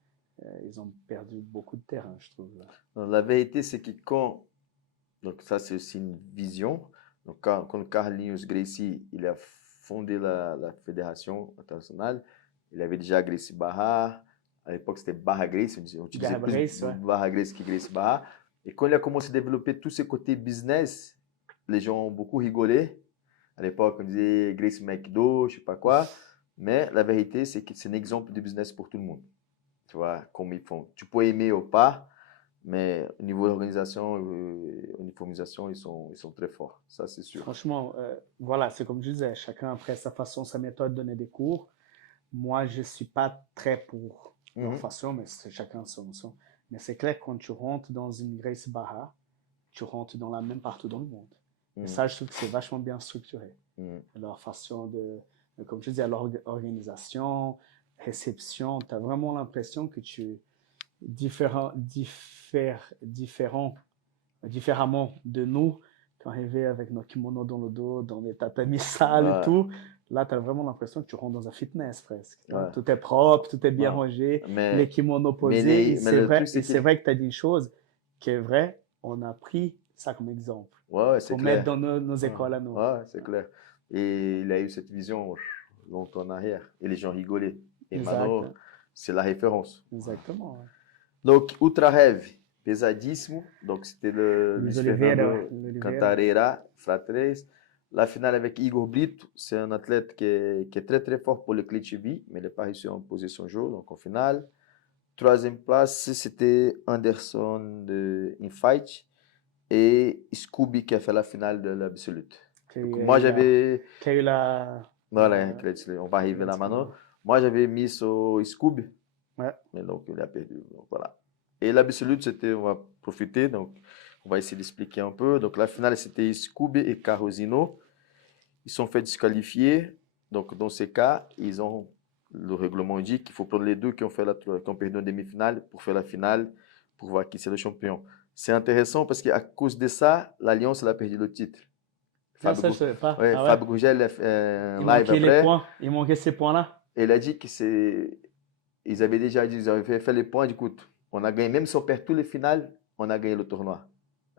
ils ont perdu beaucoup de terrain, je trouve. La vérité, c'est que quand... Donc ça, c'est aussi une vision. Donc quand Carlinhos Gracie, il a fondé la fédération internationale, il avait déjà Gracie Barra. À l'époque, c'était Barra Gracie. On utilisait plus Barra Gracie que Gracie Barra. Et quand il a commencé à développer tous ces côtés business, les gens ont beaucoup rigolé. À l'époque, on disait Gracie McDo, je sais pas quoi. Mais la vérité, c'est que c'est un exemple de business pour tout le monde. Tu vois, comme ils font. Tu peux aimer ou pas, mais au niveau d'organisation, uniformisation, ils sont très forts. Ça, c'est sûr. Franchement, voilà, c'est comme je disais, chacun après sa façon, sa méthode de donner des cours. Moi, je ne suis pas très pour leur façon, mais c'est chacun son. Mais c'est clair que quand tu rentres dans une Gracie Barra, tu rentres dans la même partout dans le monde. Et ça, je trouve que c'est vachement bien structuré. Leur façon comme je disais, l'organisation, réception, tu as vraiment l'impression que tu différemment de nous, quand on arrivait avec nos kimonos dans le dos, dans des tatamis sales et tout. Là, tu as vraiment l'impression que tu rentres dans un fitness presque. Ouais. Tout est propre, tout est bien rangé, les kimonos posés. Et c'est vrai que tu as dit une chose qui est vraie. On a pris ça comme exemple. Pour mettre dans nos écoles à nous. Ouais, c'est clair. Et il a eu cette vision longtemps en arrière. Et les gens rigolaient. Et maintenant, c'est la référence. Exactement. Ouais. Donc, Ultra Heavy, pesadíssimo. Donc, c'était le Luis Fernando Cantarera, Fratres. La finale avec Igor Brito, c'est un athlète qui est très très fort pour le clé de cheville, mais il n'est pas réussi à imposer son jeu, donc en finale. Troisième place, c'était Anderson de Infight et Scooby qui a fait la finale de l'Absolute. Moi, j'avais... Qui a eu la... Voilà, on va arriver là maintenant. Moi, j'avais mis sur Scooby, mais donc il a perdu. Donc, voilà. Et l'Absolute, c'était, on va profiter, donc on va essayer d'expliquer un peu. Donc la finale, c'était Scooby et Carrozino. Ils sont fait disqualifier. Donc dans ces cas, le règlement dit qu'il faut prendre les deux qui ont perdu en demi-finale pour faire la finale, pour voir qui c'est le champion. C'est intéressant parce qu'à cause de ça, l'Alliance elle a perdu le titre. Ça, je ne savais pas. Fabio Gurgel a fait un live après. Il manquait ces points-là. Et il a dit que ils avaient déjà dit, ils avaient fait les points. Du coup, on a gagné, même si on perd tous les finales, on a gagné le tournoi.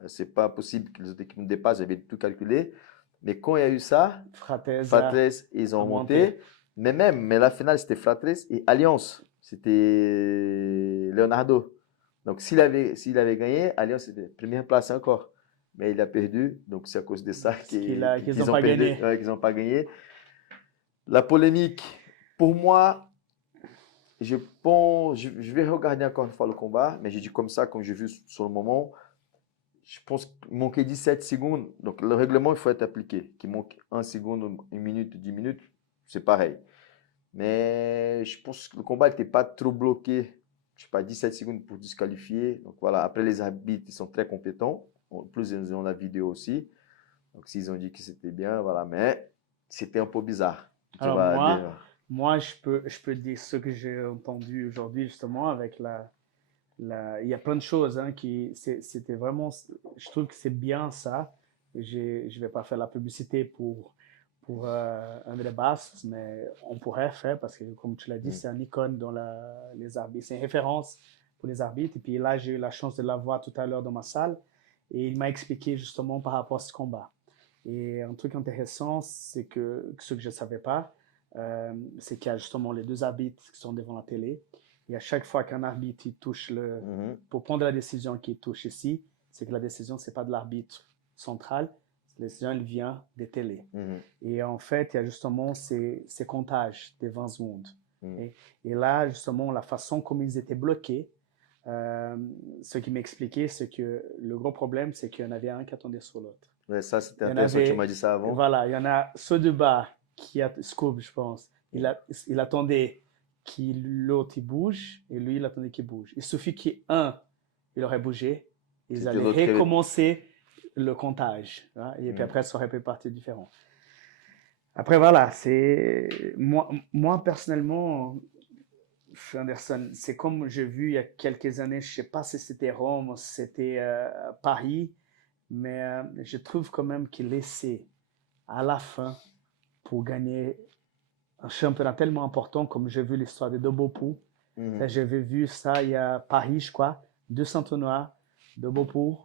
C'est pas possible que les autres équipes nous dépassent, j'avais tout calculé. Mais quand il y a eu ça, Fratres, ils ont monté. Mais la finale, c'était Fratres et Alliance. C'était Leonardo. Donc, s'il avait gagné, Alliance, c'était première place encore. Mais il a perdu. Donc, c'est à cause de ça qu'ils n'ont pas gagné. La polémique, pour moi, je vais regarder encore une fois le combat, mais j'ai dit comme ça, comme j'ai vu sur le moment. Je pense qu'il manquait 17 secondes. Donc, le règlement, il faut être appliqué. Qu'il manque 1 seconde, 1 minute, 10 minutes, c'est pareil. Mais je pense que le combat n'était pas trop bloqué. Je sais pas, 17 secondes pour disqualifier. Donc, voilà. Après, les arbitres, ils sont très compétents. En plus, ils ont la vidéo aussi. Donc, s'ils ont dit que c'était bien, voilà. Mais c'était un peu bizarre. Alors, moi je peux dire ce que j'ai entendu aujourd'hui, justement, avec il y a plein de choses c'était vraiment, je trouve que c'est bien ça. Je vais pas faire la publicité pour André Bastos, mais on pourrait faire parce que comme tu l'as dit, c'est un icône dans les arbitres, c'est une référence pour les arbitres. Et puis là, j'ai eu la chance de l'avoir tout à l'heure dans ma salle et il m'a expliqué justement par rapport à ce combat. Et un truc intéressant, c'est que ce que je ne savais pas, c'est qu'il y a justement les deux arbitres qui sont devant la télé. Et à chaque fois qu'un arbitre il touche pour prendre la décision qu'il touche ici, c'est que la décision, ce n'est pas de l'arbitre central, la décision, elle vient des télés. Et en fait, il y a justement ces comptages des 20 secondes. Et là, justement, la façon comme ils étaient bloqués, ce qui m'expliquait, c'est que le gros problème, c'est qu'il y en avait un qui attendait sur l'autre. Ouais, ça, c'était intéressant, tu m'as dit ça avant. Voilà, il y en a ceux de bas qui a Scoop, je pense. Il attendait l'autre il bouge et lui il attendait qu'il bouge. Il suffit qu'il y ait un il aurait bougé. Ils C'était allaient l'autre qui avait- recommencer le comptage. Hein, et puis Mhm. après, ça aurait pu partir différent. Après, voilà, c'est moi personnellement, Anderson, c'est comme j'ai vu il y a quelques années, je ne sais pas si c'était Rome ou si c'était Paris, mais je trouve quand même qu'il laissait à la fin pour gagner un championnat tellement important comme j'ai vu l'histoire de Beaupoux. Mhm. J'avais vu ça il y a Paris, je crois, 200 tournois de Beaupoux,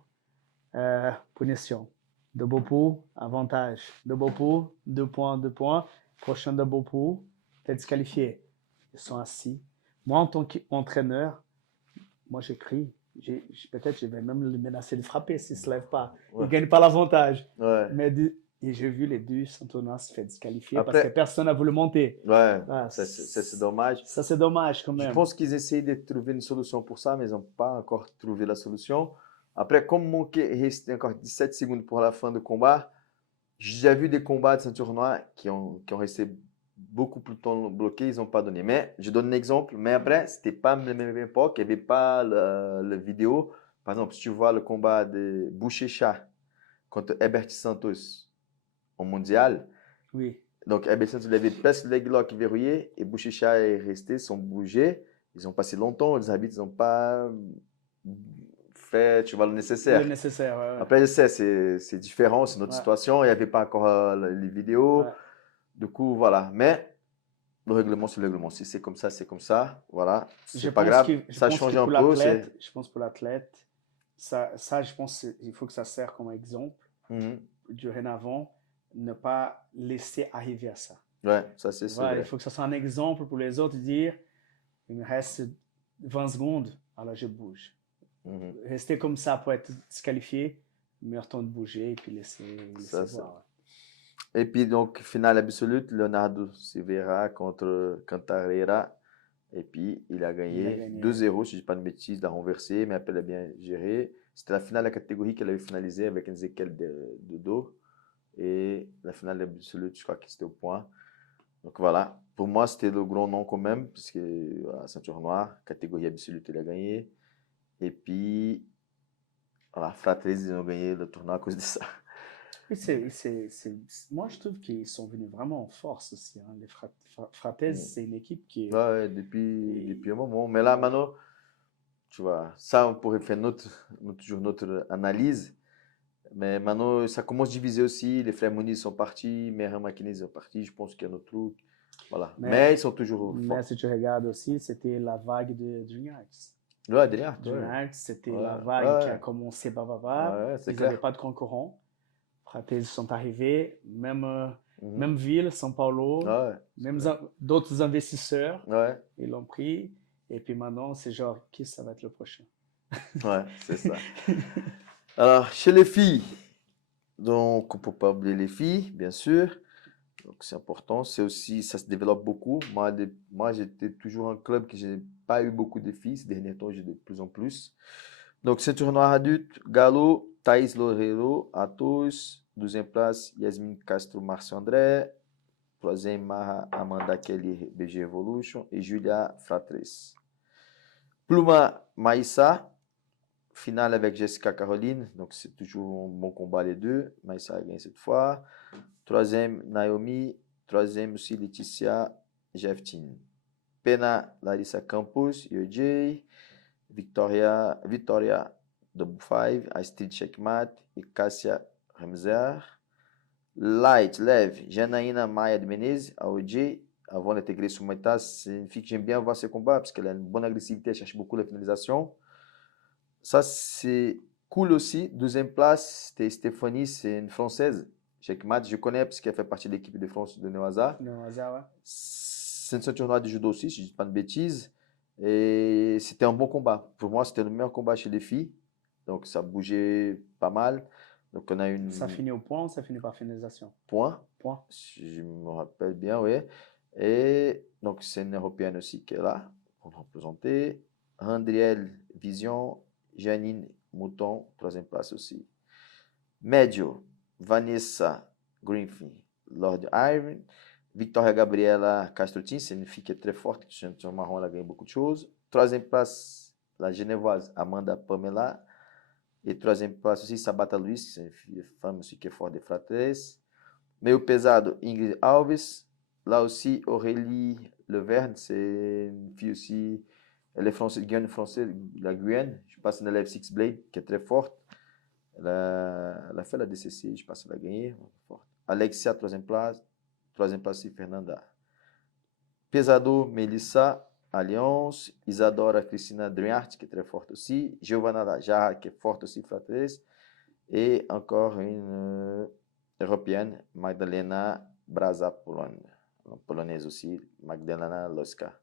punition. De Beaupoux, avantage. De Beaupoux, 2 points. Prochain de Beaupoux, t'es disqualifié. Ils sont assis. Moi, en tant qu'entraîneur, moi, j'écris. Peut-être je vais même le menacer de frapper s'il ne se lève pas. Il Ouais. ne gagne pas l'avantage. Ouais. Et j'ai vu les deux Santona se faire disqualifier Après- parce que personne n'a voulu monter. Ouais, Ah, ça, c'est dommage. Ça, c'est dommage quand même. Je pense qu'ils essayent de trouver une solution pour ça, mais ils n'ont pas encore trouvé la solution. Après, comme il restait encore 17 secondes pour la fin du combat, j'ai déjà vu des combats de ceinture noire qui ont resté beaucoup plus de temps bloqués, ils n'ont pas donné. Mais je donne un exemple, mais après, c'était pas la même époque, il n'y avait pas la vidéo. Par exemple, si tu vois le combat de Boucher-Chat contre Herbert Santos au mondial, Oui. donc Herbert Santos il avait presque le leg lock verrouillé et Boucher-Chat est resté sans bouger. Ils ont passé longtemps, les arbitres n'ont pas fait, tu vois, le nécessaire. Le nécessaire, ouais. Après, je sais, c'est différent, c'est notre Ouais. situation, il n'y avait pas encore les vidéos. Ouais. Du coup, voilà. Mais le règlement, c'est le règlement. Si c'est comme ça, c'est comme ça. Voilà. C'est pas grave. Ça change un peu. Je pense pour l'athlète, ça, je pense qu'il faut que ça sert comme exemple. Dorénavant, ne pas laisser arriver à ça. Ouais, ça c'est Voilà, vrai. il faut que ça soit un exemple pour les autres, dire, il me reste 20 secondes, alors je bouge. Rester comme ça pour être disqualifié, meilleur temps de bouger et puis laisser voir. Et puis donc, finale absolue, Leonardo Silveira contre Cantarera. Et puis, il a gagné 2-0, si je ne dis pas de bêtises, il a renversé, mais après, il a bien géré. C'était la finale de la catégorie qu'elle avait finalisée avec Ezequiel de dos. Et la finale absolue, je crois que c'était au point. Donc voilà, pour moi, c'était le grand nom quand même, puisque la ceinture noire, catégorie absolue, il a gagné. Et puis, voilà, Fratresi, ils ont gagné le tournoi à cause de ça. Moi, je trouve qu'ils sont venus vraiment en force aussi. Hein. Les Fratresi, c'est une équipe qui est... Ouais, depuis un moment. Mais là, maintenant, tu vois, ça, on pourrait faire notre analyse. Mais maintenant, ça commence à diviser aussi. Les frères Moniz sont partis, Merhan Makines sont partis. Je pense qu'il y a un autre truc. Voilà. Mais ils sont toujours forts. Mais si tu regardes aussi, c'était la vague de DreamHearts. Ouais, derrière. DreamHearts, c'était la vague qui a commencé ils n'avaient pas de concurrents. Fratresi sont arrivés, même ville, São Paulo, même d'autres investisseurs, ils l'ont pris. Et puis maintenant, c'est genre, qui ça va être le prochain? Ouais, c'est ça. Alors, chez les filles, donc on ne peut pas oublier les filles, bien sûr. Donc c'est important. C'est aussi, ça se développe beaucoup. Moi j'étais toujours un club que je n'ai pas eu beaucoup de filles. Ces derniers temps, j'ai de plus en plus. Donc, ceinture noire adulte, Galo, Thaís Loureiro, Atos. Deuxième place, Yasmin Castro, Márcio André. Troisième, Maha Amanda Kelly, BG Evolution. Et Julia Fratres. Pluma Maïssa. Finale avec Jessica Caroline. Donc, c'est toujours un bon combat les deux. Maïssa a gagné cette fois. Troisième, Naomi. Troisième aussi, Laetitia Jeftin. Pena, Larissa Campos, UJ. Victoria Double Five, Astrid Checkmate e Cássia Remzer. Light, leve, Janaína Maia de Menezes, a OJ. Avant d'intégrer sur Moïta, c'est une fille que j'aime bien voir ses combats parce qu'elle a une bonne agressivité, elle cherche beaucoup la finalisation. Ça, c'est cool aussi. Deuxième place, c'était Stéphanie, c'est une Française. Checkmate, je connais parce qu'elle fait partie de l'équipe de France de Newaza. Newaza, ouais. C'est une ceinture noire de judo aussi, si je ne dis pas de bêtises. Et c'était un bon combat. Pour moi, c'était le meilleur combat chez les filles. Donc, ça bougeait pas mal. Donc, on a une... Ça finit au point ou ça finit par finalisation? Point. Point. Si je me rappelle bien, oui. Et donc, c'est une Européenne aussi qui est là pour représenter. Andrielle Vision, Janine Mouton, troisième place aussi. Médio, Vanessa Greenfield, Lord Iron. Victoria Gabriela Castro-Tin, c'est une fille qui est très forte, qui est marron, elle a gagné beaucoup de choses. Troisième place, la Genevoise Amanda Pamela. Et troisième place aussi, Sabata Luiz, c'est une femme aussi qui est forte des fratres. Meio pesado, Ingrid Alves. Là aussi, Aurélie Leverne, c'est une fille aussi, elle est française, de la Guyane. Je passe une élève Six Blade qui est très forte. Elle a fait la DCC, je pense qu'elle a gagné. Alexia, troisième place. Troisième place, c'est Fernanda. Pesado, Melissa, Alliance. Isadora Cristina Driart, qui est très forte aussi. Giovanna Jarra, qui est forte aussi, fratres. Et encore une européenne, Magdalena Braza, polonaise aussi, Magdalena Loska.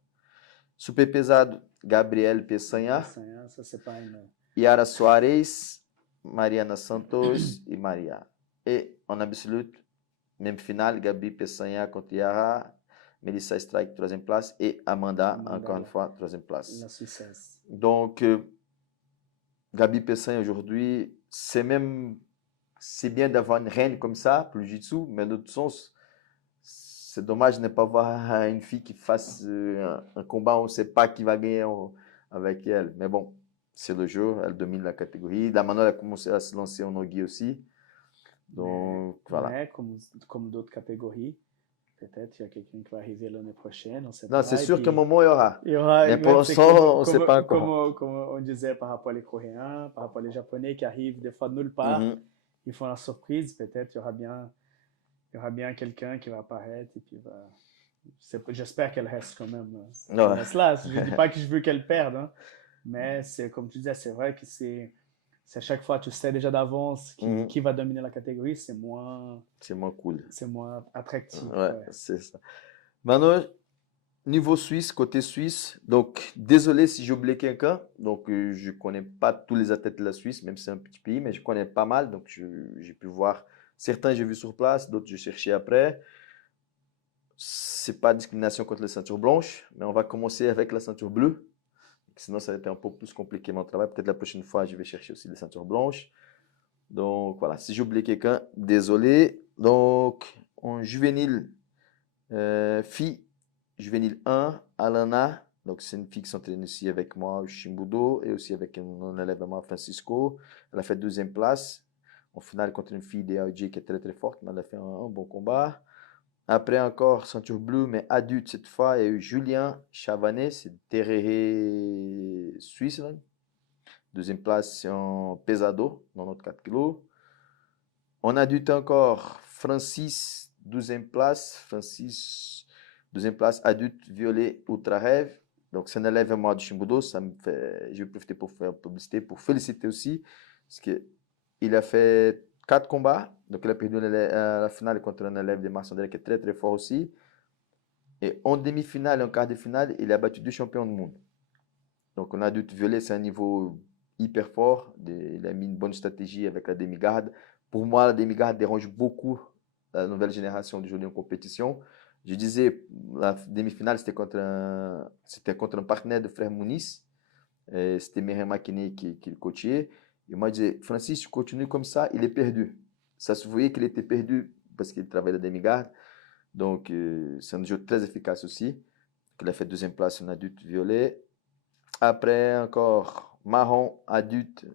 Super pesado, Gabriel Peçanha. Peçanha, ça c'est pas une... Yara Soares, Mariana Santos et Maria. Et en absolu, même finale, Gabi Peçanha contre Yara, Melissa Strike, troisième place, et Amanda encore une fois, troisième place. La Suissesse. Donc, Gabi Peçanha aujourd'hui, c'est bien d'avoir une reine comme ça pour le jiu-jitsu, mais de l'autre sens, c'est dommage de ne pas avoir une fille qui fasse un combat, on ne sait pas qui va gagner avec elle. Mais bon, c'est le jeu, elle domine la catégorie. La Manuel a commencé à se lancer en Nogi aussi. Donc, voilà. Mais comme d'autres catégories, peut-être il y a quelqu'un qui va arriver l'année prochaine. Non, c'est sûr qu'à un moment, il y aura. Mais pour c'est l'instant, on ne sait pas encore. Comme on disait par rapport aux Coréens, par rapport aux Japonais qui arrivent des fois de nulle part, ils font la surprise. Peut-être il y aura bien quelqu'un qui va apparaître et puis j'espère qu'elle reste quand même. Elle reste là. Je ne dis pas que je veux qu'elle perde, hein, mais c'est comme tu disais, c'est vrai que c'est à chaque fois, tu sais déjà d'avance qui va dominer la catégorie, c'est moins cool. C'est moins attractif. Ouais. C'est ça. Maintenant, niveau suisse, côté suisse, donc désolé si j'ai oublié quelqu'un. Donc, je ne connais pas tous les athlètes de la Suisse, même si c'est un petit pays, mais je connais pas mal. Donc, j'ai pu voir certains, j'ai vu sur place, d'autres, j'ai cherché après. C'est pas discrimination contre les ceintures blanches, mais on va commencer avec la ceinture bleue. Sinon, ça va être un peu plus compliqué mon travail. Peut-être la prochaine fois, je vais chercher aussi les ceintures blanches. Donc, voilà. Si j'ai oublié quelqu'un, désolé. Donc, en juvénile, fille, juvénile 1, Alana. Donc, c'est une fille qui s'entraîne ici avec moi au Chimbudo et aussi avec un élève à moi, Francisco. Elle a fait deuxième place. En finale, contre une fille d'AOJ qui est très très forte, mais elle a fait un bon combat. Après encore, ceinture bleue, mais adulte cette fois, il y a eu Julien Chavanet, c'est Tereré Suisse. Deuxième place en pesado, 94 kg. En adulte encore, Francis, 12e place. Francis, 12e place, adulte, violet, ultra rêve. Donc, c'est un élève à moi du Chimbudo. Je vais profiter pour faire publicité, pour féliciter aussi. Parce qu'il a fait 4 combats. Donc, il a perdu la finale contre un élève de Marchandelle qui est très, très fort aussi. Et en demi-finale et en quart de finale, il a battu 2 champions du monde. Donc, en adulte violet, c'est un niveau hyper fort. Il a mis une bonne stratégie avec la demi-garde. Pour moi, la demi-garde dérange beaucoup la nouvelle génération de jeunes en compétition. Je disais, la demi-finale, c'était contre un partenaire de Frère Muniz. C'était Mireille Makine qui le coachait. Et moi, je disais, Francis, tu continues comme ça, il est perdu. Ça se voyait qu'il était perdu parce qu'il travaillait la demi-garde. Donc, c'est un jeu très efficace aussi. Il a fait deuxième place en adulte violet. Après, encore marron adulte,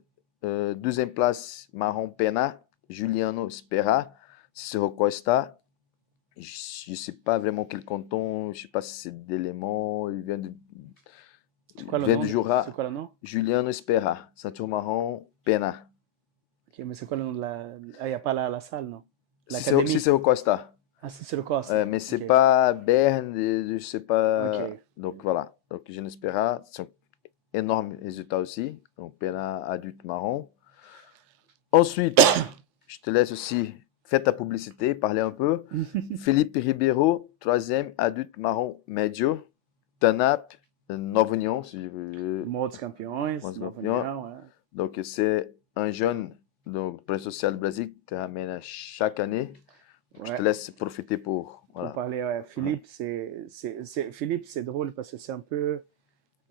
deuxième place, marron pena, Juliano Spera, Cicero Costa. Je ne sais pas vraiment quel canton, je ne sais pas si c'est d'éléments, il vient de Jura. C'est quoi le nom? Juliano Spera, ceinture marron, pena. Ok, mais c'est quoi le nom de la... Ah, il n'y a pas la salle, non? Cicero Costa. Ah, Cicero Costa. Mais c'est pas Berne, je ne sais pas. Okay. Donc voilà, donc Juliano Spera, c'est un énorme résultat aussi. Donc pena adulte marron. Ensuite, je te laisse aussi faire ta publicité, parler un peu. Felipe Ribeiro, troisième, adulte marron médio. Tanap, Novo União, si je veux. Modos Campeões, Novo União, ouais. Donc, c'est un jeune donc, prêt social du Brésil qui te ramène chaque année. Ouais. Je te laisse profiter pour... Voilà. Pour parler, ouais. Philippe, Philippe, c'est drôle parce que c'est un peu...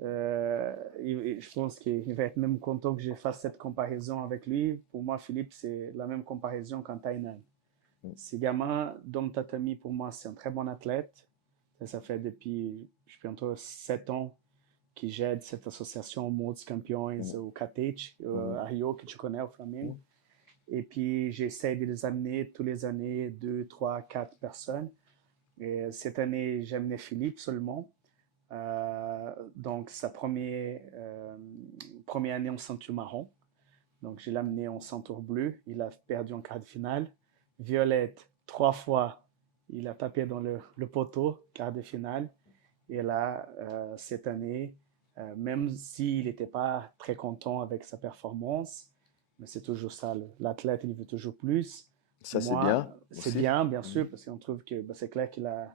je pense qu'il va être même content que je fasse cette comparaison avec lui. Pour moi, Philippe, c'est la même comparaison qu'en Thaïlande. Ce gamin, Dom Tatami, pour moi, c'est un très bon athlète. Ça fait depuis, je pense, 7 ans qui gère cette association Mondes Campeões, au Catete, à Rio, que tu connais, au Flamengo. Et puis, j'essaie de les amener tous les années 2, 3, 4 personnes. Et cette année, j'ai amené Philippe seulement. Donc, sa première année en ceinture marron. Donc, je l'ai amené en ceinture bleue. Il a perdu en quart de finale. Violette, 3 fois, il a tapé dans le poteau, quart de finale. Et là, cette année, même s'il n'était pas très content avec sa performance, mais c'est toujours ça, l'athlète, il veut toujours plus. Ça, c'est Moi, bien c'est aussi. bien, bien sûr, parce qu'on trouve que c'est clair qu'il a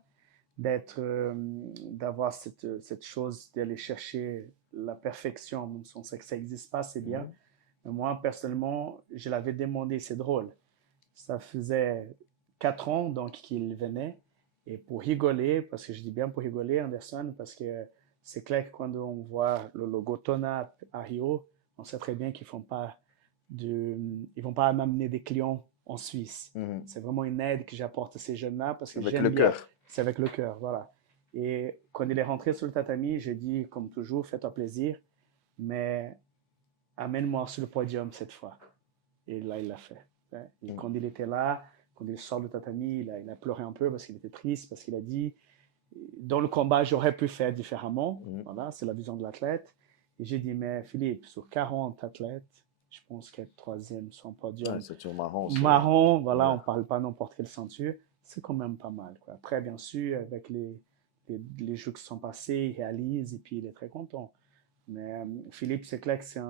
d'avoir cette chose d'aller chercher la perfection, même si on sait que ça n'existe pas, c'est bien. Mais moi, personnellement, je l'avais demandé, c'est drôle. Ça faisait 4 ans donc qu'il venait. Et pour rigoler, parce que je dis bien pour rigoler, Anderson, parce que c'est clair que quand on voit le logo Tona à Rio, on sait très bien qu'ils ne vont pas m'amener des clients en Suisse. C'est vraiment une aide que j'apporte à ces jeunes-là parce que Avec j'aime le bien. cœur. C'est avec le cœur, voilà. Et quand il est rentré sur le tatami, j'ai dit, comme toujours, fais-toi plaisir, mais amène-moi sur le podium cette fois. Et là, il l'a fait. Et quand il était là, quand il sort du tatami, il a pleuré un peu parce qu'il était triste, parce qu'il a dit, dans le combat, j'aurais pu faire différemment. Voilà, c'est la vision de l'athlète. Et j'ai dit, mais Philippe, sur 40 athlètes, je pense qu'être troisième sur un podium, ceinture marron. Marron, voilà, on ne parle pas n'importe quelle ceinture, c'est quand même pas mal, quoi. Après, bien sûr, avec les jeux qui sont passés, il réalise et puis il est très content. Mais Philippe, c'est clair que c'est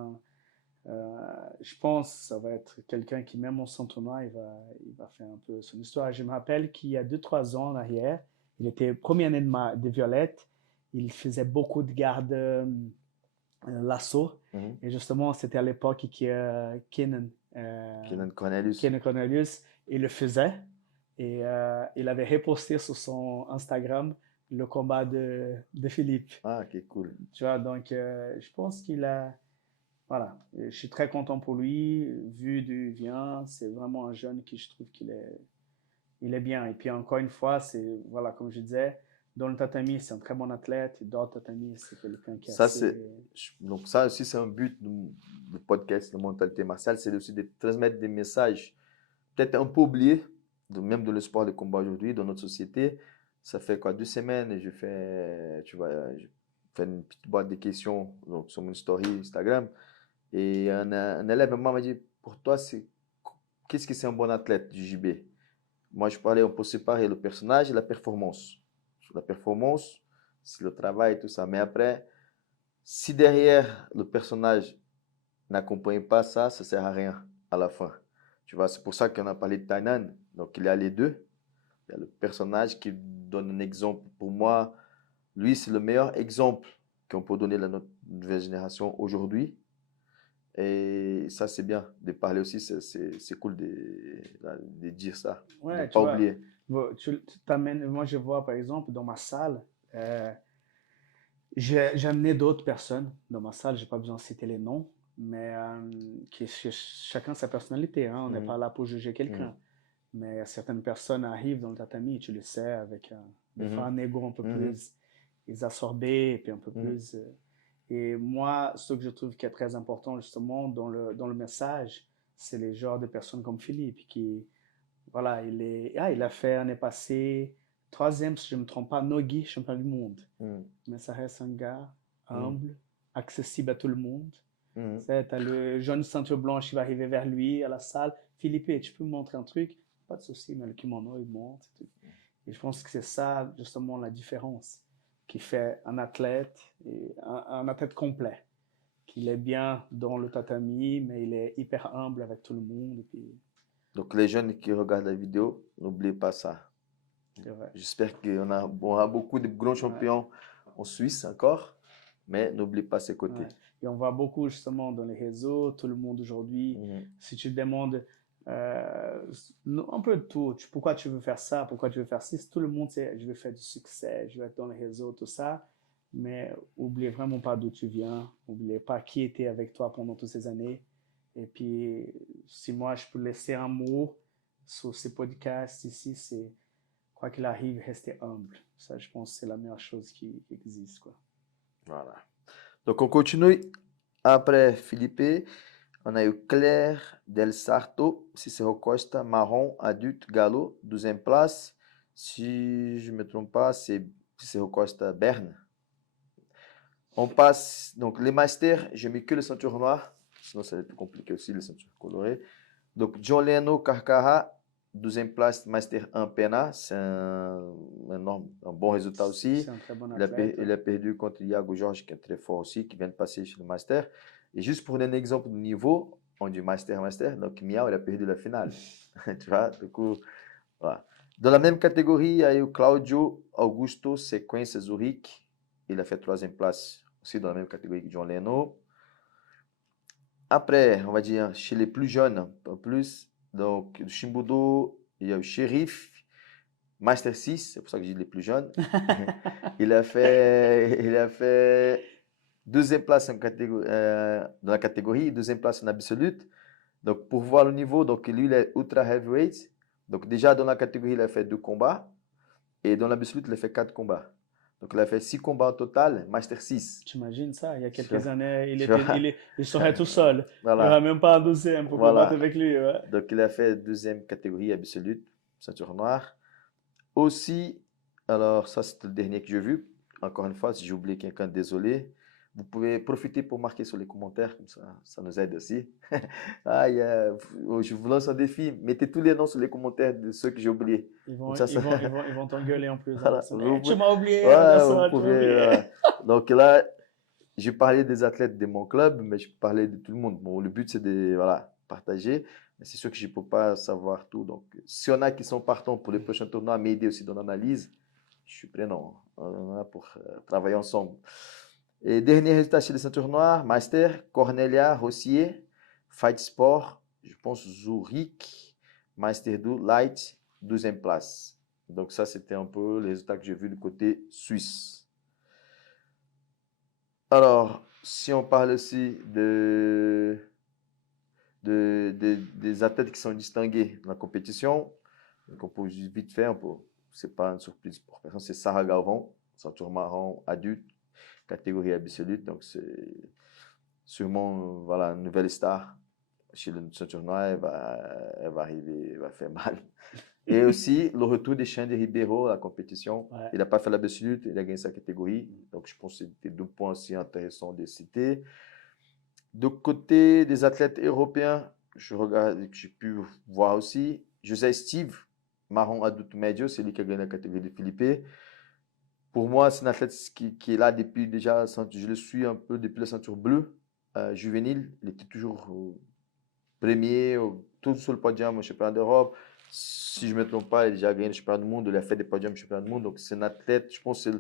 je pense que ça va être quelqu'un qui, même en son tournoi, il va faire un peu son histoire. Je me rappelle qu'il y a 2-3 ans en arrière, il était première année de Violette, il faisait beaucoup de garde lasso. Et justement, c'était à l'époque que Kenan Cornelius, il le faisait. Et il avait reposté sur son Instagram le combat de Philippe. Ah, ok, cool. Tu vois, donc je pense qu'il a... Voilà, je suis très content pour lui. Vu d'où il vient, c'est vraiment un jeune qui, je trouve qu'il est bien. Et puis encore une fois, c'est, voilà, comme je disais, dans le tatami, c'est un très bon athlète. Et dans le tatami, c'est quelqu'un qui est assez... Donc ça aussi, c'est un but du podcast de Mentalité Martiale, c'est aussi de transmettre des messages, peut-être un peu oubliés, même dans le sport de combat aujourd'hui, dans notre société. Ça fait quoi, 2 semaines, et je fais une petite boîte de questions donc, sur mon story Instagram. Et un élève m'a dit, pour toi, qu'est-ce que c'est un bon athlète du JB? Moi, je parlais, on peut séparer le personnage et la performance. La performance, c'est le travail et tout ça. Mais après, si derrière le personnage n'accompagne pas ça, ça ne sert à rien à la fin. Tu vois, c'est pour ça qu'on a parlé de Tainan. Donc, il y a les deux. Il y a le personnage qui donne un exemple. Pour moi, lui, c'est le meilleur exemple qu'on peut donner à notre nouvelle génération aujourd'hui. Et ça, c'est bien de parler aussi. C'est cool de dire ça. Ouais, De ne tu pas vois, oublier. tu t'amènes, moi je vois par exemple dans ma salle, j'ai amené d'autres personnes dans ma salle, j'ai pas besoin de citer les noms, mais chacun sa personnalité, hein, on n'est pas là pour juger quelqu'un. Mais certaines personnes arrivent dans le tatami, tu le sais, avec des fois un ego un peu plus exacerbé et puis un peu plus. Et moi, ce que je trouve qui est très important justement dans le message, c'est les genres de personnes comme Philippe qui, voilà, il a fait l'année passée troisième, si je ne me trompe pas, Nogi, champion du monde. Mais ça reste un gars humble, accessible à tout le monde. Tu as le jeune ceinture blanche qui va arriver vers lui à la salle. Philippe, tu peux me montrer un truc? Pas de souci, mais le kimono, il monte. Et je pense que c'est ça, justement, la différence qui fait un athlète, et un athlète complet. Qu'il est bien dans le tatami, mais il est hyper humble avec tout le monde. Et puis, Donc, les jeunes qui regardent la vidéo, n'oubliez pas ça. J'espère qu'on aura beaucoup de grands champions en Suisse encore, mais n'oubliez pas ces côtés. Ouais. Et on voit beaucoup justement dans les réseaux, tout le monde aujourd'hui, si tu te demandes un peu de tout, pourquoi tu veux faire ça, pourquoi tu veux faire ci, tout le monde sait, je veux faire du succès, je veux être dans les réseaux, tout ça, mais oubliez vraiment pas d'où tu viens, oubliez pas qui était avec toi pendant toutes ces années. Et puis, si moi je peux laisser un mot sur ces podcasts ici, c'est quoi qu'il arrive, rester humble. Ça, je pense, c'est la meilleure chose qui existe, quoi. Voilà. Donc, on continue. Après Felipe, on a eu Claire Del Sarto, Cicero Costa, marron, adulte, galop, 12e place. Si je ne me trompe pas, c'est Cicero Costa Berne. On passe, donc les masters, j'ai mis que les ceintures noires, sinon ça va être compliqué aussi, les ceintures colorées. Donc John Leno Carcara, 12e place, Master 1 Pena, c'est un bon résultat aussi. C'est un très bon athlète. Il a perdu contre Iago Jorge, qui est très fort aussi, qui vient de passer chez le Master. Et juste pour donner un exemple de niveau, on dit Master, donc Miao, il a perdu la finale. Tu vois, du coup, voilà. Dans la même catégorie, il y a eu Claudio Augusto Sequência Zurich. Il a fait 3e place aussi dans la même catégorie que John Leno. Après, on va dire, chez les plus jeunes, un peu plus, donc, du Chimbudo, il y a eu Sheriff, Master 6, c'est pour ça que je dis les plus jeunes. il a fait 2e place dans la catégorie, 2e place en absolute. Donc, pour voir le niveau, donc, lui, il est ultra heavyweight. Donc, déjà, dans la catégorie, il a fait 2 combats. Et dans l'absolute, il a fait 4 combats. Donc, il a fait 6 combats en total, Master 6. T'imagines ça? Il y a Tu quelques vois, années, tu vois. il serait tout seul. Il n'y aura Voilà. même pas un deuxième pour combattre Voilà. avec lui. Ouais. Donc, il a fait 2e catégorie absolue, ceinture noire. Aussi, alors ça, c'est le dernier que j'ai vu. Encore une fois, si j'ai oublié quelqu'un, désolé. Vous pouvez profiter pour marquer sur les commentaires, comme ça nous aide aussi. Je vous lance un défi. Mettez tous les noms sur les commentaires de ceux que j'ai oubliés. Comme ça, Ils vont t'engueuler en plus. Hein. voilà. Eh, tu m'as oublié, Ouais, vous personne, tu m'as pouvez. oublié. Donc là, j'ai parlé des athlètes de mon club, mais je parlais de tout le monde. Bon, le but, c'est de voilà, partager. Mais c'est sûr que je ne peux pas savoir tout. Donc, s'il y en a qui sont partants pour les prochains tournois, m'aider aussi dans l'analyse, je suis prenant. On est là pour travailler ensemble. Et dernier résultat chez les ceintures noires, Master, Cornelia Rossier, Fight Sport, je pense Zurich, Master 2, Light, 12e place. Donc ça, c'était un peu les résultats que j'ai vus du côté suisse. Alors, si on parle aussi des athlètes qui sont distingués dans la compétition, donc on peut juste vite faire, c'est pas une surprise pour personne, c'est Sarah Galvão, ceinture marron adulte, catégorie absolue, donc c'est sûrement voilà, une nouvelle star chez le ceinture noire, elle va arriver, elle va faire mal. Et aussi le retour de Xande Ribeiro à la compétition. Ouais. Il n'a pas fait l'absolute, il a gagné sa catégorie. Donc je pense que c'était 2 points aussi intéressants de citer. De côté des athlètes européens, j'ai pu voir aussi José Steve, marron adulte médio, c'est lui qui a gagné la catégorie de Philippe. Pour moi, c'est un athlète qui est là depuis déjà, je le suis un peu depuis la ceinture bleue, juvénile. Il était toujours premier, tout sur le podium au championnat d'Europe. Si je ne me trompe pas, il a déjà gagné le championnat du monde, il a fait des podiums au championnat du monde. Donc, c'est un athlète, je pense que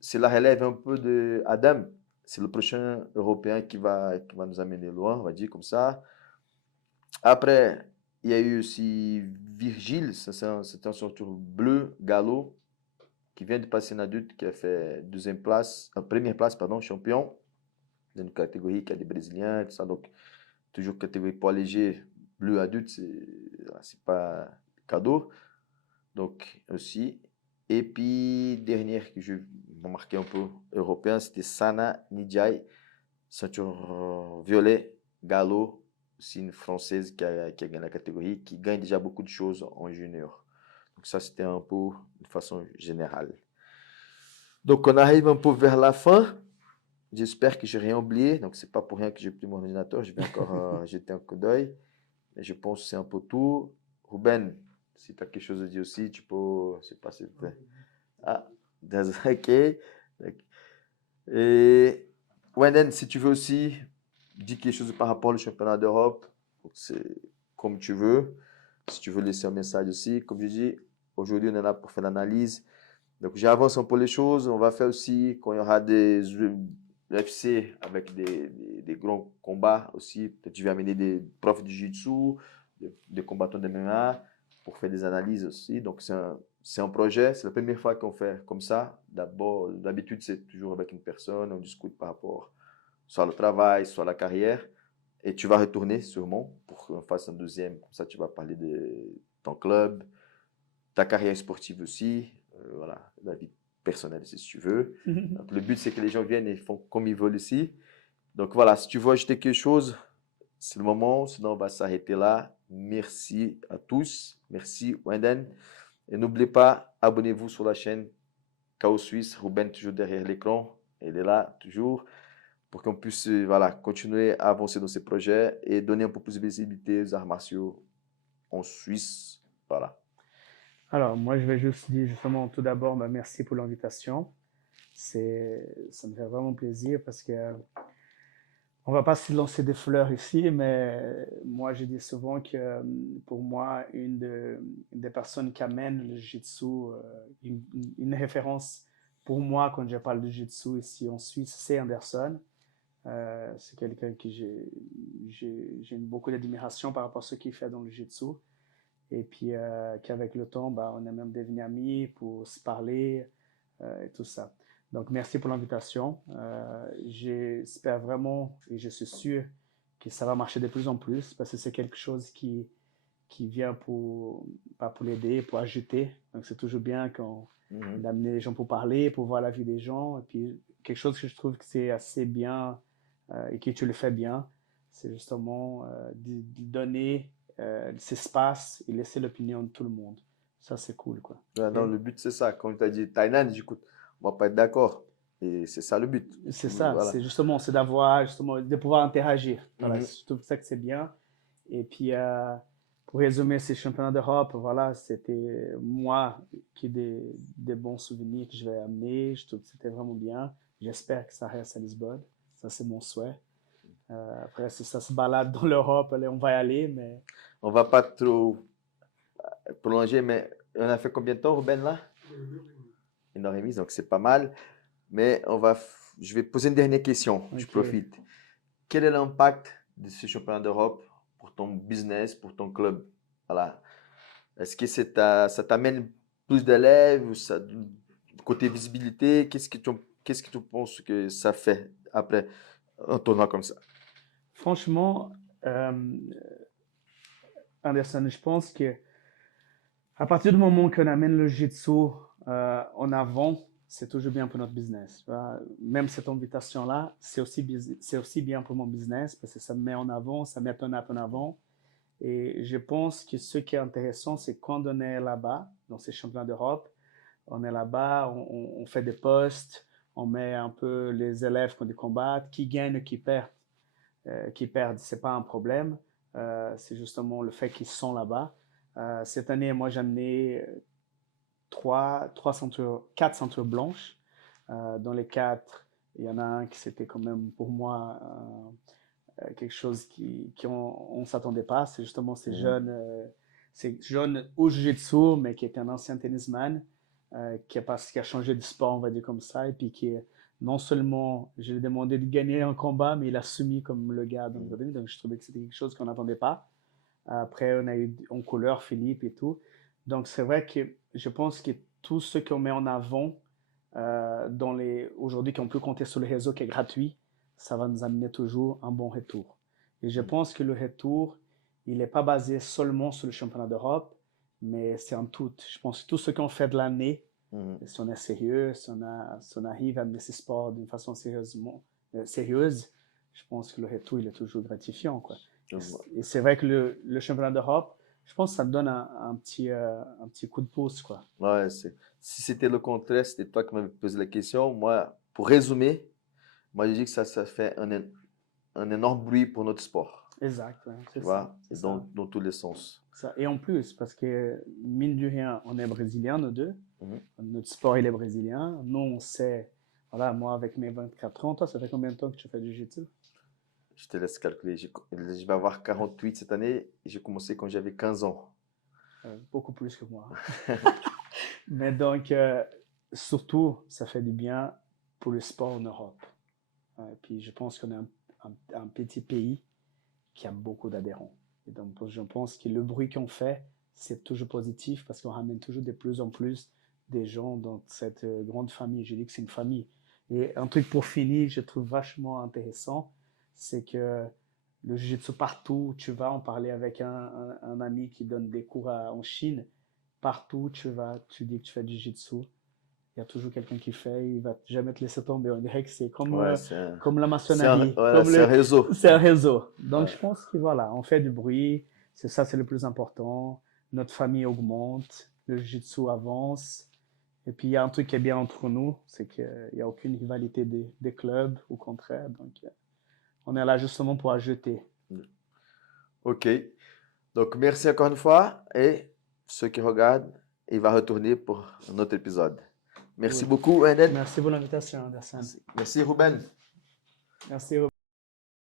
c'est la relève un peu de Adam. C'est le prochain Européen qui va nous amener loin, on va dire comme ça. Après, il y a eu aussi Virgile, c'est un ceinture bleu, galop, qui vient de passer en adulte, qui a fait première place, pardon, champion, dans une catégorie qui a des Brésiliens, tout ça. Donc, toujours catégorie poids léger, bleu adulte, c'est pas cadeau. Donc, aussi. Et puis, dernière que je vais marquer un peu européen, c'était Sana Nidjai, ceinture violet, galop, aussi une française qui a gagné la catégorie, qui gagne déjà beaucoup de choses en junior. Donc, ça, c'était un peu de façon générale. Donc, on arrive un peu vers la fin. J'espère que je n'ai rien oublié. Donc, c'est pas pour rien que j'ai pris mon ordinateur. Je vais encore jeter un coup d'œil. Mais je pense que c'est un peu tout. Ruben, si tu as quelque chose à dire aussi, tu peux. Je sais pas si tu... Ah, ok. Et Wenden, si tu veux aussi dire quelque chose par rapport au championnat d'Europe, c'est comme tu veux. Si tu veux laisser un message aussi, comme je dis, aujourd'hui on est là pour faire l'analyse. Donc j'avance un peu les choses. On va faire aussi quand il y aura des UFC avec des grands combats aussi. Peut-être je vais amener des profs de jiu-jitsu, des combattants de MMA pour faire des analyses aussi. Donc c'est un projet. C'est la première fois qu'on fait comme ça. D'habitude c'est toujours avec une personne. On discute par rapport soit au travail, soit à la carrière. Et tu vas retourner sûrement pour qu'on fasse un deuxième. Comme ça tu vas parler de ton club, ta carrière sportive aussi. Voilà, David. personnel, si tu veux. Donc, le but, c'est que les gens viennent et font comme ils veulent ici. Donc voilà, si tu veux ajouter quelque chose, c'est le moment, sinon on va s'arrêter là. Merci à tous. Merci, Wenden. Et n'oubliez pas, abonnez-vous sur la chaîne Chaos Suisse. Ruben, toujours derrière l'écran. Il est là, toujours, pour qu'on puisse voilà, continuer à avancer dans ces projets et donner un peu plus de visibilité aux arts martiaux en Suisse. Voilà. Alors, moi, je vais juste dire justement tout d'abord, merci pour l'invitation. Ça me fait vraiment plaisir parce que on va pas se lancer des fleurs ici, mais moi, je dis souvent que pour moi, une des personnes qui amène le jiu-jitsu, une référence pour moi quand je parle de jiu-jitsu ici en Suisse, c'est Anderson. C'est quelqu'un que j'ai beaucoup d'admiration par rapport à ce qu'il fait dans le jiu-jitsu. Et puis qu'avec le temps, on est même devenus amis pour se parler et tout ça. Donc, merci pour l'invitation. J'espère vraiment et je suis sûr que ça va marcher de plus en plus parce que c'est quelque chose qui vient pas pour l'aider, pour ajouter. Donc, c'est toujours bien d'amener les gens pour parler, pour voir la vie des gens. Et puis, quelque chose que je trouve que c'est assez bien et que tu le fais bien, c'est justement de donner cet espace et laisser l'opinion de tout le monde. Ça, c'est cool, quoi. Ouais, non, le but, c'est ça. Comme tu as dit, Tainan, j'écoute, on va pas être d'accord. Et c'est ça le but. C'est ça, Voilà. c'est d'avoir, justement, de pouvoir interagir. Voilà, je trouve ça que c'est bien. Et puis, pour résumer ces championnats d'Europe, voilà, c'était moi qui ai des bons souvenirs que je vais amener. Je trouve que c'était vraiment bien. J'espère que ça reste à Lisbonne. Ça, c'est mon souhait. Après, si ça se balade dans l'Europe, on va y aller, mais... On va pas trop prolonger, mais on a fait combien de temps, Ruben, là? 1 heure et demie, donc c'est pas mal. Mais je vais poser une dernière question. Je profite. Quel est l'impact de ce championnat d'Europe pour ton business, pour ton club? Voilà. Est-ce que ça t'amène plus d'élèves ou ça, côté visibilité, qu'est-ce que tu penses que ça fait après un tournoi comme ça? Franchement, Anderson, je pense que à partir du moment qu'on amène le jiu-jitsu en avant, c'est toujours bien pour notre business. Même cette invitation-là, c'est aussi bien pour mon business parce que ça me met en avant, ça met un app en avant. Et je pense que ce qui est intéressant, c'est quand on est là-bas, dans ces championnats d'Europe, on est là-bas, on fait des posts, on met un peu les élèves qui combattent, qui gagnent ou qui perdent. Qui perdent, c'est pas un problème. C'est justement le fait qu'ils sont là-bas. Cette année, moi, j'ai amené quatre ceintures blanches. Dans les quatre, il y en a un qui c'était quand même pour moi quelque chose on s'attendait pas. C'est justement ces jeunes au jiu-jitsu, mais qui était un ancien tennisman, qui a changé de sport, on va dire comme ça, et puis qui est non seulement, je lui ai demandé de gagner un combat, mais il a soumis comme le gars dans le ring, donc je trouvais que c'était quelque chose qu'on n'attendait pas. Après, on a eu en couleur Philippe et tout. Donc, c'est vrai que je pense que tout ce qu'on met en avant aujourd'hui, qu'on peut compter sur le réseau qui est gratuit, ça va nous amener toujours un bon retour. Et je pense que le retour, il n'est pas basé seulement sur le championnat d'Europe, mais c'est en tout. Je pense que tout ce qu'on fait de l'année, si on est sérieux, si on arrive à amener ces sports d'une façon sérieuse, je pense que le retour, il est toujours gratifiant, quoi. Et c'est vrai que le championnat d'Europe, je pense que ça me donne un petit coup de pouce, quoi. Ouais, si c'était le contraire, c'était toi qui m'avais posé la question. Moi, pour résumer, moi je dis que ça fait un énorme bruit pour notre sport. Exact, ouais, Tu vois, dans tous les sens. Ça. Et en plus, parce que mine de rien, on est brésiliens, nous deux. Notre sport, il est brésilien. Nous, on sait, voilà, moi avec mes 24 ans, toi, ça fait combien de temps que tu fais du jiu-jitsu? Je te laisse calculer. Je vais avoir 48 cette année et j'ai commencé quand j'avais 15 ans. Beaucoup plus que moi. Mais donc, surtout, ça fait du bien pour le sport en Europe. Puis je pense qu'on est un petit pays qui a beaucoup d'adhérents. Et donc, je pense que le bruit qu'on fait, c'est toujours positif parce qu'on ramène toujours de plus en plus des gens dans cette grande famille. Je dis que c'est une famille. Et un truc pour finir, je trouve vachement intéressant, c'est que le jiu-jitsu partout où tu vas, on parlait avec un ami qui donne des cours en Chine, partout où tu vas, tu dis que tu fais du jiu-jitsu, il y a toujours quelqu'un qui fait, il va jamais te laisser tomber. On dirait que c'est comme, Ouais, comme la maçonnerie, ouais, c'est un réseau. c'est un réseau. Donc, Ouais. je pense que voilà, on fait du bruit, c'est le plus important. Notre famille augmente, le jiu-jitsu avance. Et puis, il y a un truc qui est bien entre nous, c'est qu'il n'y a aucune rivalité des clubs, au contraire. Donc, on est là justement pour ajouter. OK. Donc, merci encore une fois. Et ceux qui regardent, il va retourner pour un autre épisode. Merci Oui. beaucoup, Enden. Merci pour l'invitation, Anderson. Merci, Ruben. Merci.